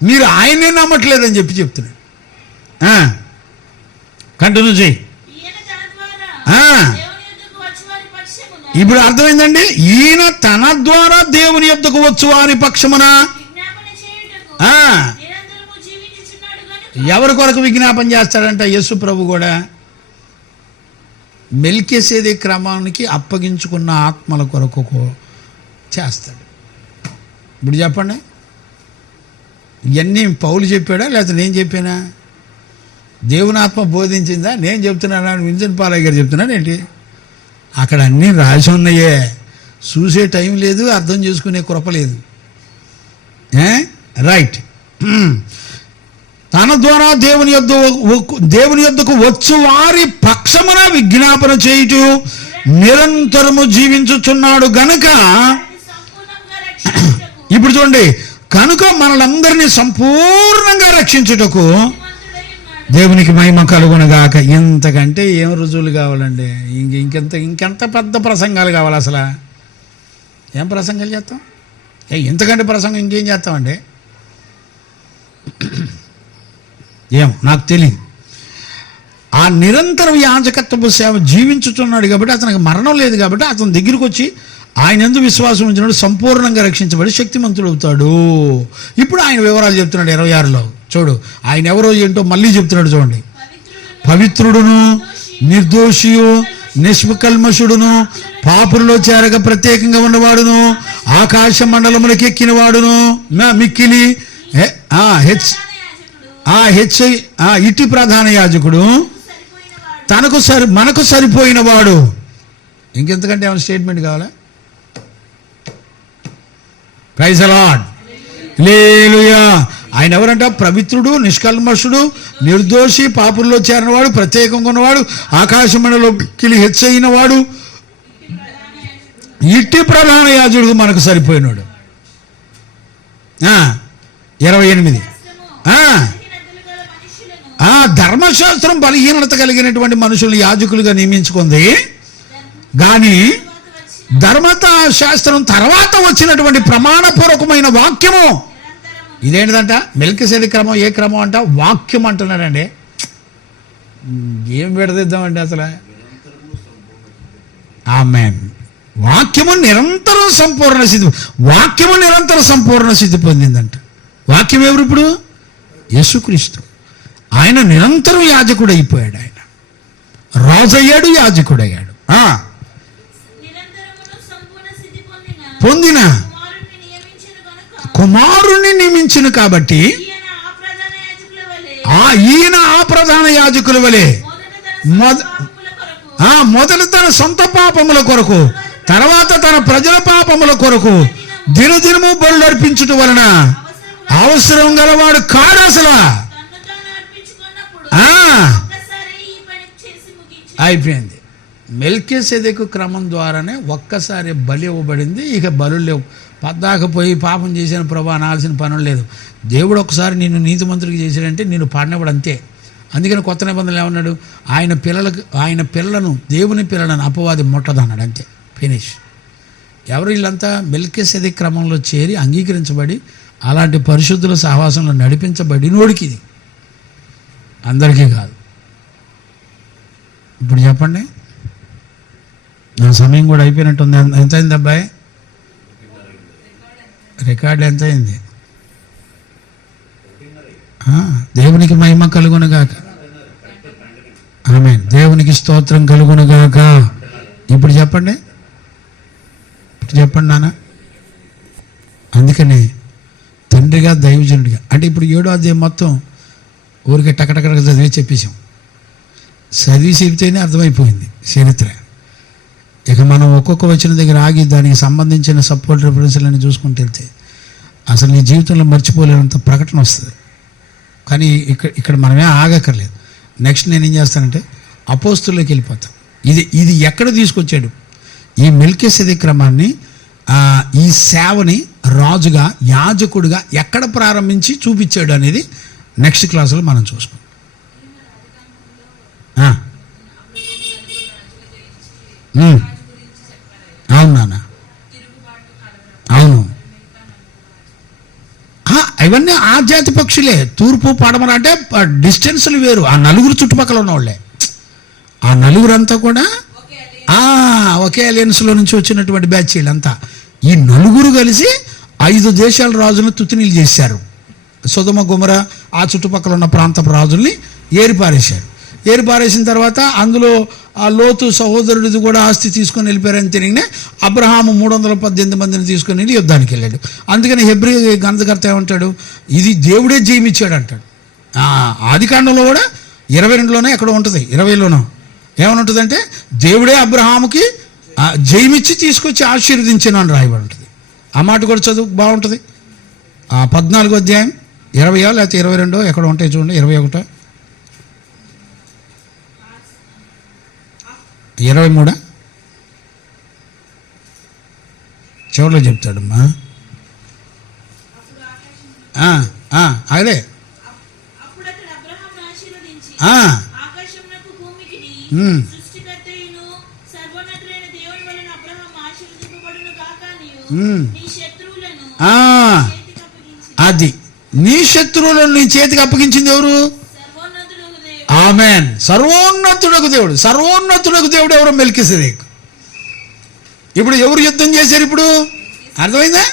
మీరు ఆయనే నమ్మట్లేదని చెప్తున్నాడు. కంటిన్యూ చేయి. ఇప్పుడు అర్థమైందండి. ఈయన తన ద్వారా దేవుని యొద్దకు వచ్చు వారి పక్షమున ఎవరి కొరకు విజ్ఞాపన చేస్తాడంట? యేసు ప్రభు కూడా మెల్కీసెదెకు క్రమానికి అప్పగించుకున్న ఆత్మల కొరకు చేస్తాడు. ఇప్పుడు చెప్పండి, ఇవన్నీ పౌలు చెప్పాడా లేకపోతే నేను చెప్పానా? దేవుని ఆత్మ బోధించిందా? నేను చెప్తున్నానా? విన్సెంట్ పాలయ్య గారు చెప్తున్నాను ఏంటి? అక్కడ అన్నీ రాసి ఉన్నాయే. చూసే టైం లేదు, అర్థం చేసుకునే కృప లేదు. రైట్. తన ద్వారా దేవుని యొద్దకు వచ్చు వారి పక్షమున విజ్ఞాపన చేయుచు నిరంతరము జీవించుచున్నాడు గనుక. ఇప్పుడు చూడండి, కనుక మనలందరినీ సంపూర్ణంగా రక్షించుటకు దేవునికి మహిమ కలుగునుగాక. ఇంతకంటే ఏం రుజువులు కావాలండి? ఇంకెంత పెద్ద ప్రసంగాలు కావాలి అసలు? ఏం ప్రసంగాలు చేస్తాం? ఇంతకంటే ప్రసంగం ఇంకేం చేస్తామండి? ఏమో నాకు తెలియదు. ఆ నిరంతరం యాజకత్వపు సేవ జీవించుతున్నాడు కాబట్టి, అతనికి మరణం లేదు కాబట్టి, అతని దగ్గరికి వచ్చి ఆయన యందు విశ్వాసం ఉంచినప్పుడు సంపూర్ణంగా రక్షించబడి శక్తిమంతుడు అవుతాడు. ఇప్పుడు ఆయన వివరాలు చెప్తున్నాడు 26లో. చూడు ఆయన ఎవరో ఏంటో మళ్ళీ చెప్తున్నాడు చూడండి. పవిత్రుడును, నిర్దోషియు, నిష్కల్మషుడును, పాపులలో చేరక ప్రత్యేకంగా ఉన్నవాడును, ఆకాశ మండలములకు ఎక్కినవాడును, మిక్కిలి ఇట్టి ప్రధాన యాజకుడు, మనకు సరిపోయిన వాడు. ఇంకెంతకంటే ఏమైనా స్టేట్మెంట్ కావాలా? ప్రైజ్ ది లార్డ్, హల్లెలూయా. ఆయన ఎవరంట? పవిత్రుడు, నిష్కల్మషుడు, నిర్దోషి, పాపుల్లో చేరినవాడు, ప్రత్యేకంగా ఉన్నవాడు, ఆకాశ మండలంకి హెచ్చయిన వాడు, ఇట్టి ప్రధాన యాజకుడు మనకు సరిపోయినాడు. 28 ధర్మశాస్త్రం బలహీనత కలిగినటువంటి మనుషులను యాజకులుగా నియమించుకుంది, కానీ ధర్మశాస్త్రం తర్వాత వచ్చినటువంటి ప్రమాణపూర్వకమైన వాక్యము ఇదేంటిదంట? మెల్కిసెదెకు క్రమం. ఏ క్రమం అంట? వాక్యం అంటున్నాడండి. ఏం పెడదిద్దామండి అసలు? ఆమేన్. వాక్యము నిరంతరం సంపూర్ణ సిద్ధి పొందిందంట. వాక్యం ఎవరు? ఇప్పుడు యేసుక్రీస్తు. ఆయన నిరంతరం యాజకుడు అయిపోయాడు. ఆయన రాజయ్యాడు, యాజకుడు అయ్యాడు. పొందిన కుమారుణ్ణి నియమించిన కాబట్టి ఈయన ఆ ప్రధాన యాజకుల వలె మొదట తన సొంత పాపముల కొరకు, తర్వాత తన ప్రజల పాపముల కొరకు దినదినము బలులు అర్పించుట వలన అవసరం గలవాడు కాడు అసలు. అయిపోయింది. మెల్కీసెదెకు క్రమం ద్వారానే ఒక్కసారి బలి ఇవ్వబడింది. ఇక బలులు లేవు. పద్దాక పోయి పాపం చేసిన ప్రభా అనాల్సిన పనులు లేదు. దేవుడు ఒకసారి నిన్ను నీతిమంతుడికి చేశాడంటే నిన్ను పాడినప్పుడు అంతే. అందుకని కొత్త నిబంధనలు ఏమన్నాడు? ఆయన పిల్లలను, దేవుని పిల్లలను అపవాది ముట్టదన్నాడు. అంతే, ఫినిష్. ఎవరు వీళ్ళంతా? మెల్కీసెదెకు క్రమంలో చేరి అంగీకరించబడి అలాంటి పరిశుద్ధుల సహవాసంలో నడిపించబడినోడికి ఇది, అందరికీ కాదు. ఇప్పుడు చెప్పండి, నా సమయం కూడా అయిపోయినట్టుంది. ఎంత అయింది అబ్బాయి? రికార్డు ఎంత అయింది? దేవునికి మహిమ కలుగునుగాక. ఆమేన్. దేవునికి స్తోత్రం కలుగునుగాక. ఇప్పుడు చెప్పండి నాన్న. అందుకని తండ్రిగా, దైవజనుడిగా, అంటే ఇప్పుడు 7వ అధ్యాయం మొత్తం ఊరికే టకటక చెప్పేసాం. చదివి చెబితేనే అర్థమైపోయింది చరిత్ర. ఇక మనం ఒక్కొక్క వచనం దగ్గర ఆగి దానికి సంబంధించిన సపోర్ట్ రిఫరెన్స్లని చూసుకుంటూ వెళ్తే అసలు నీ జీవితంలో మర్చిపోలేనంత ప్రకటన వస్తుంది. కానీ ఇక్కడ మనమే ఆగక్కర్లేదు. నెక్స్ట్ నేనేం చేస్తానంటే అపోస్తుల్లోకి వెళ్ళిపోతాం. ఇది ఎక్కడ తీసుకొచ్చాడు? ఈ మెల్కీసెదెకు క్రమాన్ని, ఈ సేవని రాజుగా, యాజకుడిగా ఎక్కడ ప్రారంభించి చూపించాడు అనేది నెక్స్ట్ క్లాసులో మనం చూసుకుంటాం. అవును నాన్న, అవును. ఇవన్నీ ఆ జాతి పక్షులే. తూర్పు పడమర అంటే డిస్టెన్స్లు వేరు. ఆ నలుగురు చుట్టుపక్కల ఉన్నవాళ్ళే. ఆ నలుగురంతా కూడా ఒకే అలయన్స్లో నుంచి వచ్చినటువంటి బ్యాచ్ వీళ్ళంతా. ఈ నలుగురు కలిసి 5 దేశాల రాజులను తుత్తినీళ్ళు చేశారు. సొదొమ గొమొర ఆ చుట్టుపక్కల ఉన్న ప్రాంతపు రాజుల్ని ఏరిపారేసిన తర్వాత అందులో ఆ లోతు సహోదరుడిది కూడా ఆస్తి తీసుకొని వెళ్ళిపోయారని తెలియనే అబ్రహాము 318 మందిని తీసుకొని వెళ్ళి యుద్ధానికి వెళ్ళాడు. అందుకని హెబ్రీ గ్రంథకర్త ఏమంటాడు? ఇది దేవుడే జయమిచ్చాడు అంటాడు. ఆదికాండంలో కూడా 22లోనే ఎక్కడ ఉంటుంది, 20లోనో ఏమని ఉంటుందంటే దేవుడే అబ్రహాముకి జయమిచ్చి తీసుకొచ్చి ఆశీర్వదించాను అని రాయబడి ఉంటుంది. ఆ మాట కూడా చదువు బాగుంటుంది. 14వ అధ్యాయం 20 లేకపోతే 22 ఎక్కడ ఉంటాయి చూడండి. 21 23 చివరిలో చెప్తాడమ్మా. అదే నీ శత్రువులను ఆ, చేతికి అప్పగించి అది నీ శత్రువులను నీ చేతికి అప్పగించింది ఎవరు? సర్వోన్నతుడగు దేవుడు. ఆమెన్. సర్వోన్నతుడకు దేవుడు. సర్వోన్నతుడకు దేవుడు ఎవరు? మెల్కీసెదెకు. ఇప్పుడు ఎవరు యుద్ధం చేశారు? ఇప్పుడు అర్థమైందా?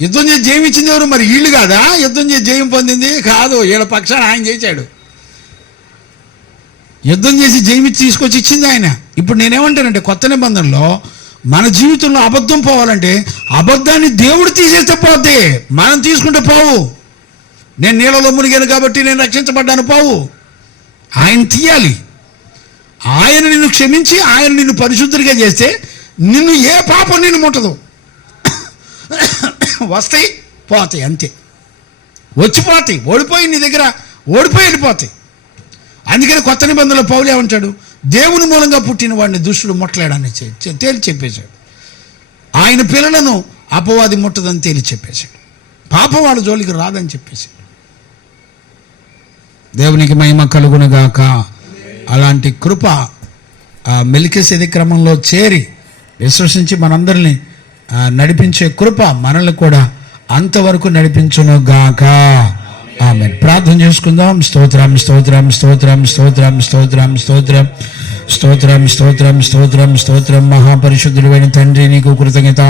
యుద్ధం చేసి జయం ఇచ్చింది ఎవరు? మరి వీళ్ళు కాదా యుద్ధం చేసి జయం పొందింది? కాదు, వీళ్ళ పక్షాన ఆయన చేశాడు. యుద్ధం చేసి జయం ఇచ్చి తీసుకొచ్చి ఇచ్చింది ఆయన. ఇప్పుడు నేనేమంటానంటే కొత్త నిబంధనలో మన జీవితంలో అబద్ధం పోవాలంటే అబద్ధాన్ని దేవుడు తీసేస్తే పోద్ది, మనం తీసుకుంటే పోవు. నేను నీళ్ళలో మునిగాను కాబట్టి నేను రక్షించబడ్డాను పోవు. ఆయన తీయాలి. ఆయన నిన్ను క్షమించి ఆయన నిన్ను పరిశుద్ధుడిగా చేస్తే నిన్ను ఏ పాపం నిన్ను ముట్టదు. వస్తాయి పోతాయి, అంతే. వచ్చిపోతాయి, ఓడిపోయి నీ దగ్గర ఓడిపోయి వెళ్ళిపోతాయి. అందుకని కొత్త నిబంధనలో పౌలు ఏమంటాడు? దేవుని మూలంగా పుట్టిన వాడిని దుష్టుడు ముట్టలేడని తేల్చి చెప్పేశాడు. ఆయన పిల్లలను అపవాది ముట్టదని తేల్చి చెప్పేశాడు. పాపం వాళ్ళ జోలికి రాదని చెప్పేశాడు. దేవునికి మహిమ కలుగునుగాక. అలాంటి కృప మెల్కీసెదెకు క్రమంలో చేరి విశ్వసించి మనందరినీ నడిపించే కృప మనల్ని కూడా అంతవరకు నడిపించునుగాక. ఆమేన్. ప్రార్థన చేసుకుందాం. స్తోత్రం స్తోత్రం స్తోత్రం స్తోత్రం స్తోత్రం స్తోత్రం స్తోత్రం స్తోత్రం స్తోత్రం స్తోత్రం. మహాపరిశుద్ధుడైన తండ్రి నీకు కృతజ్ఞత.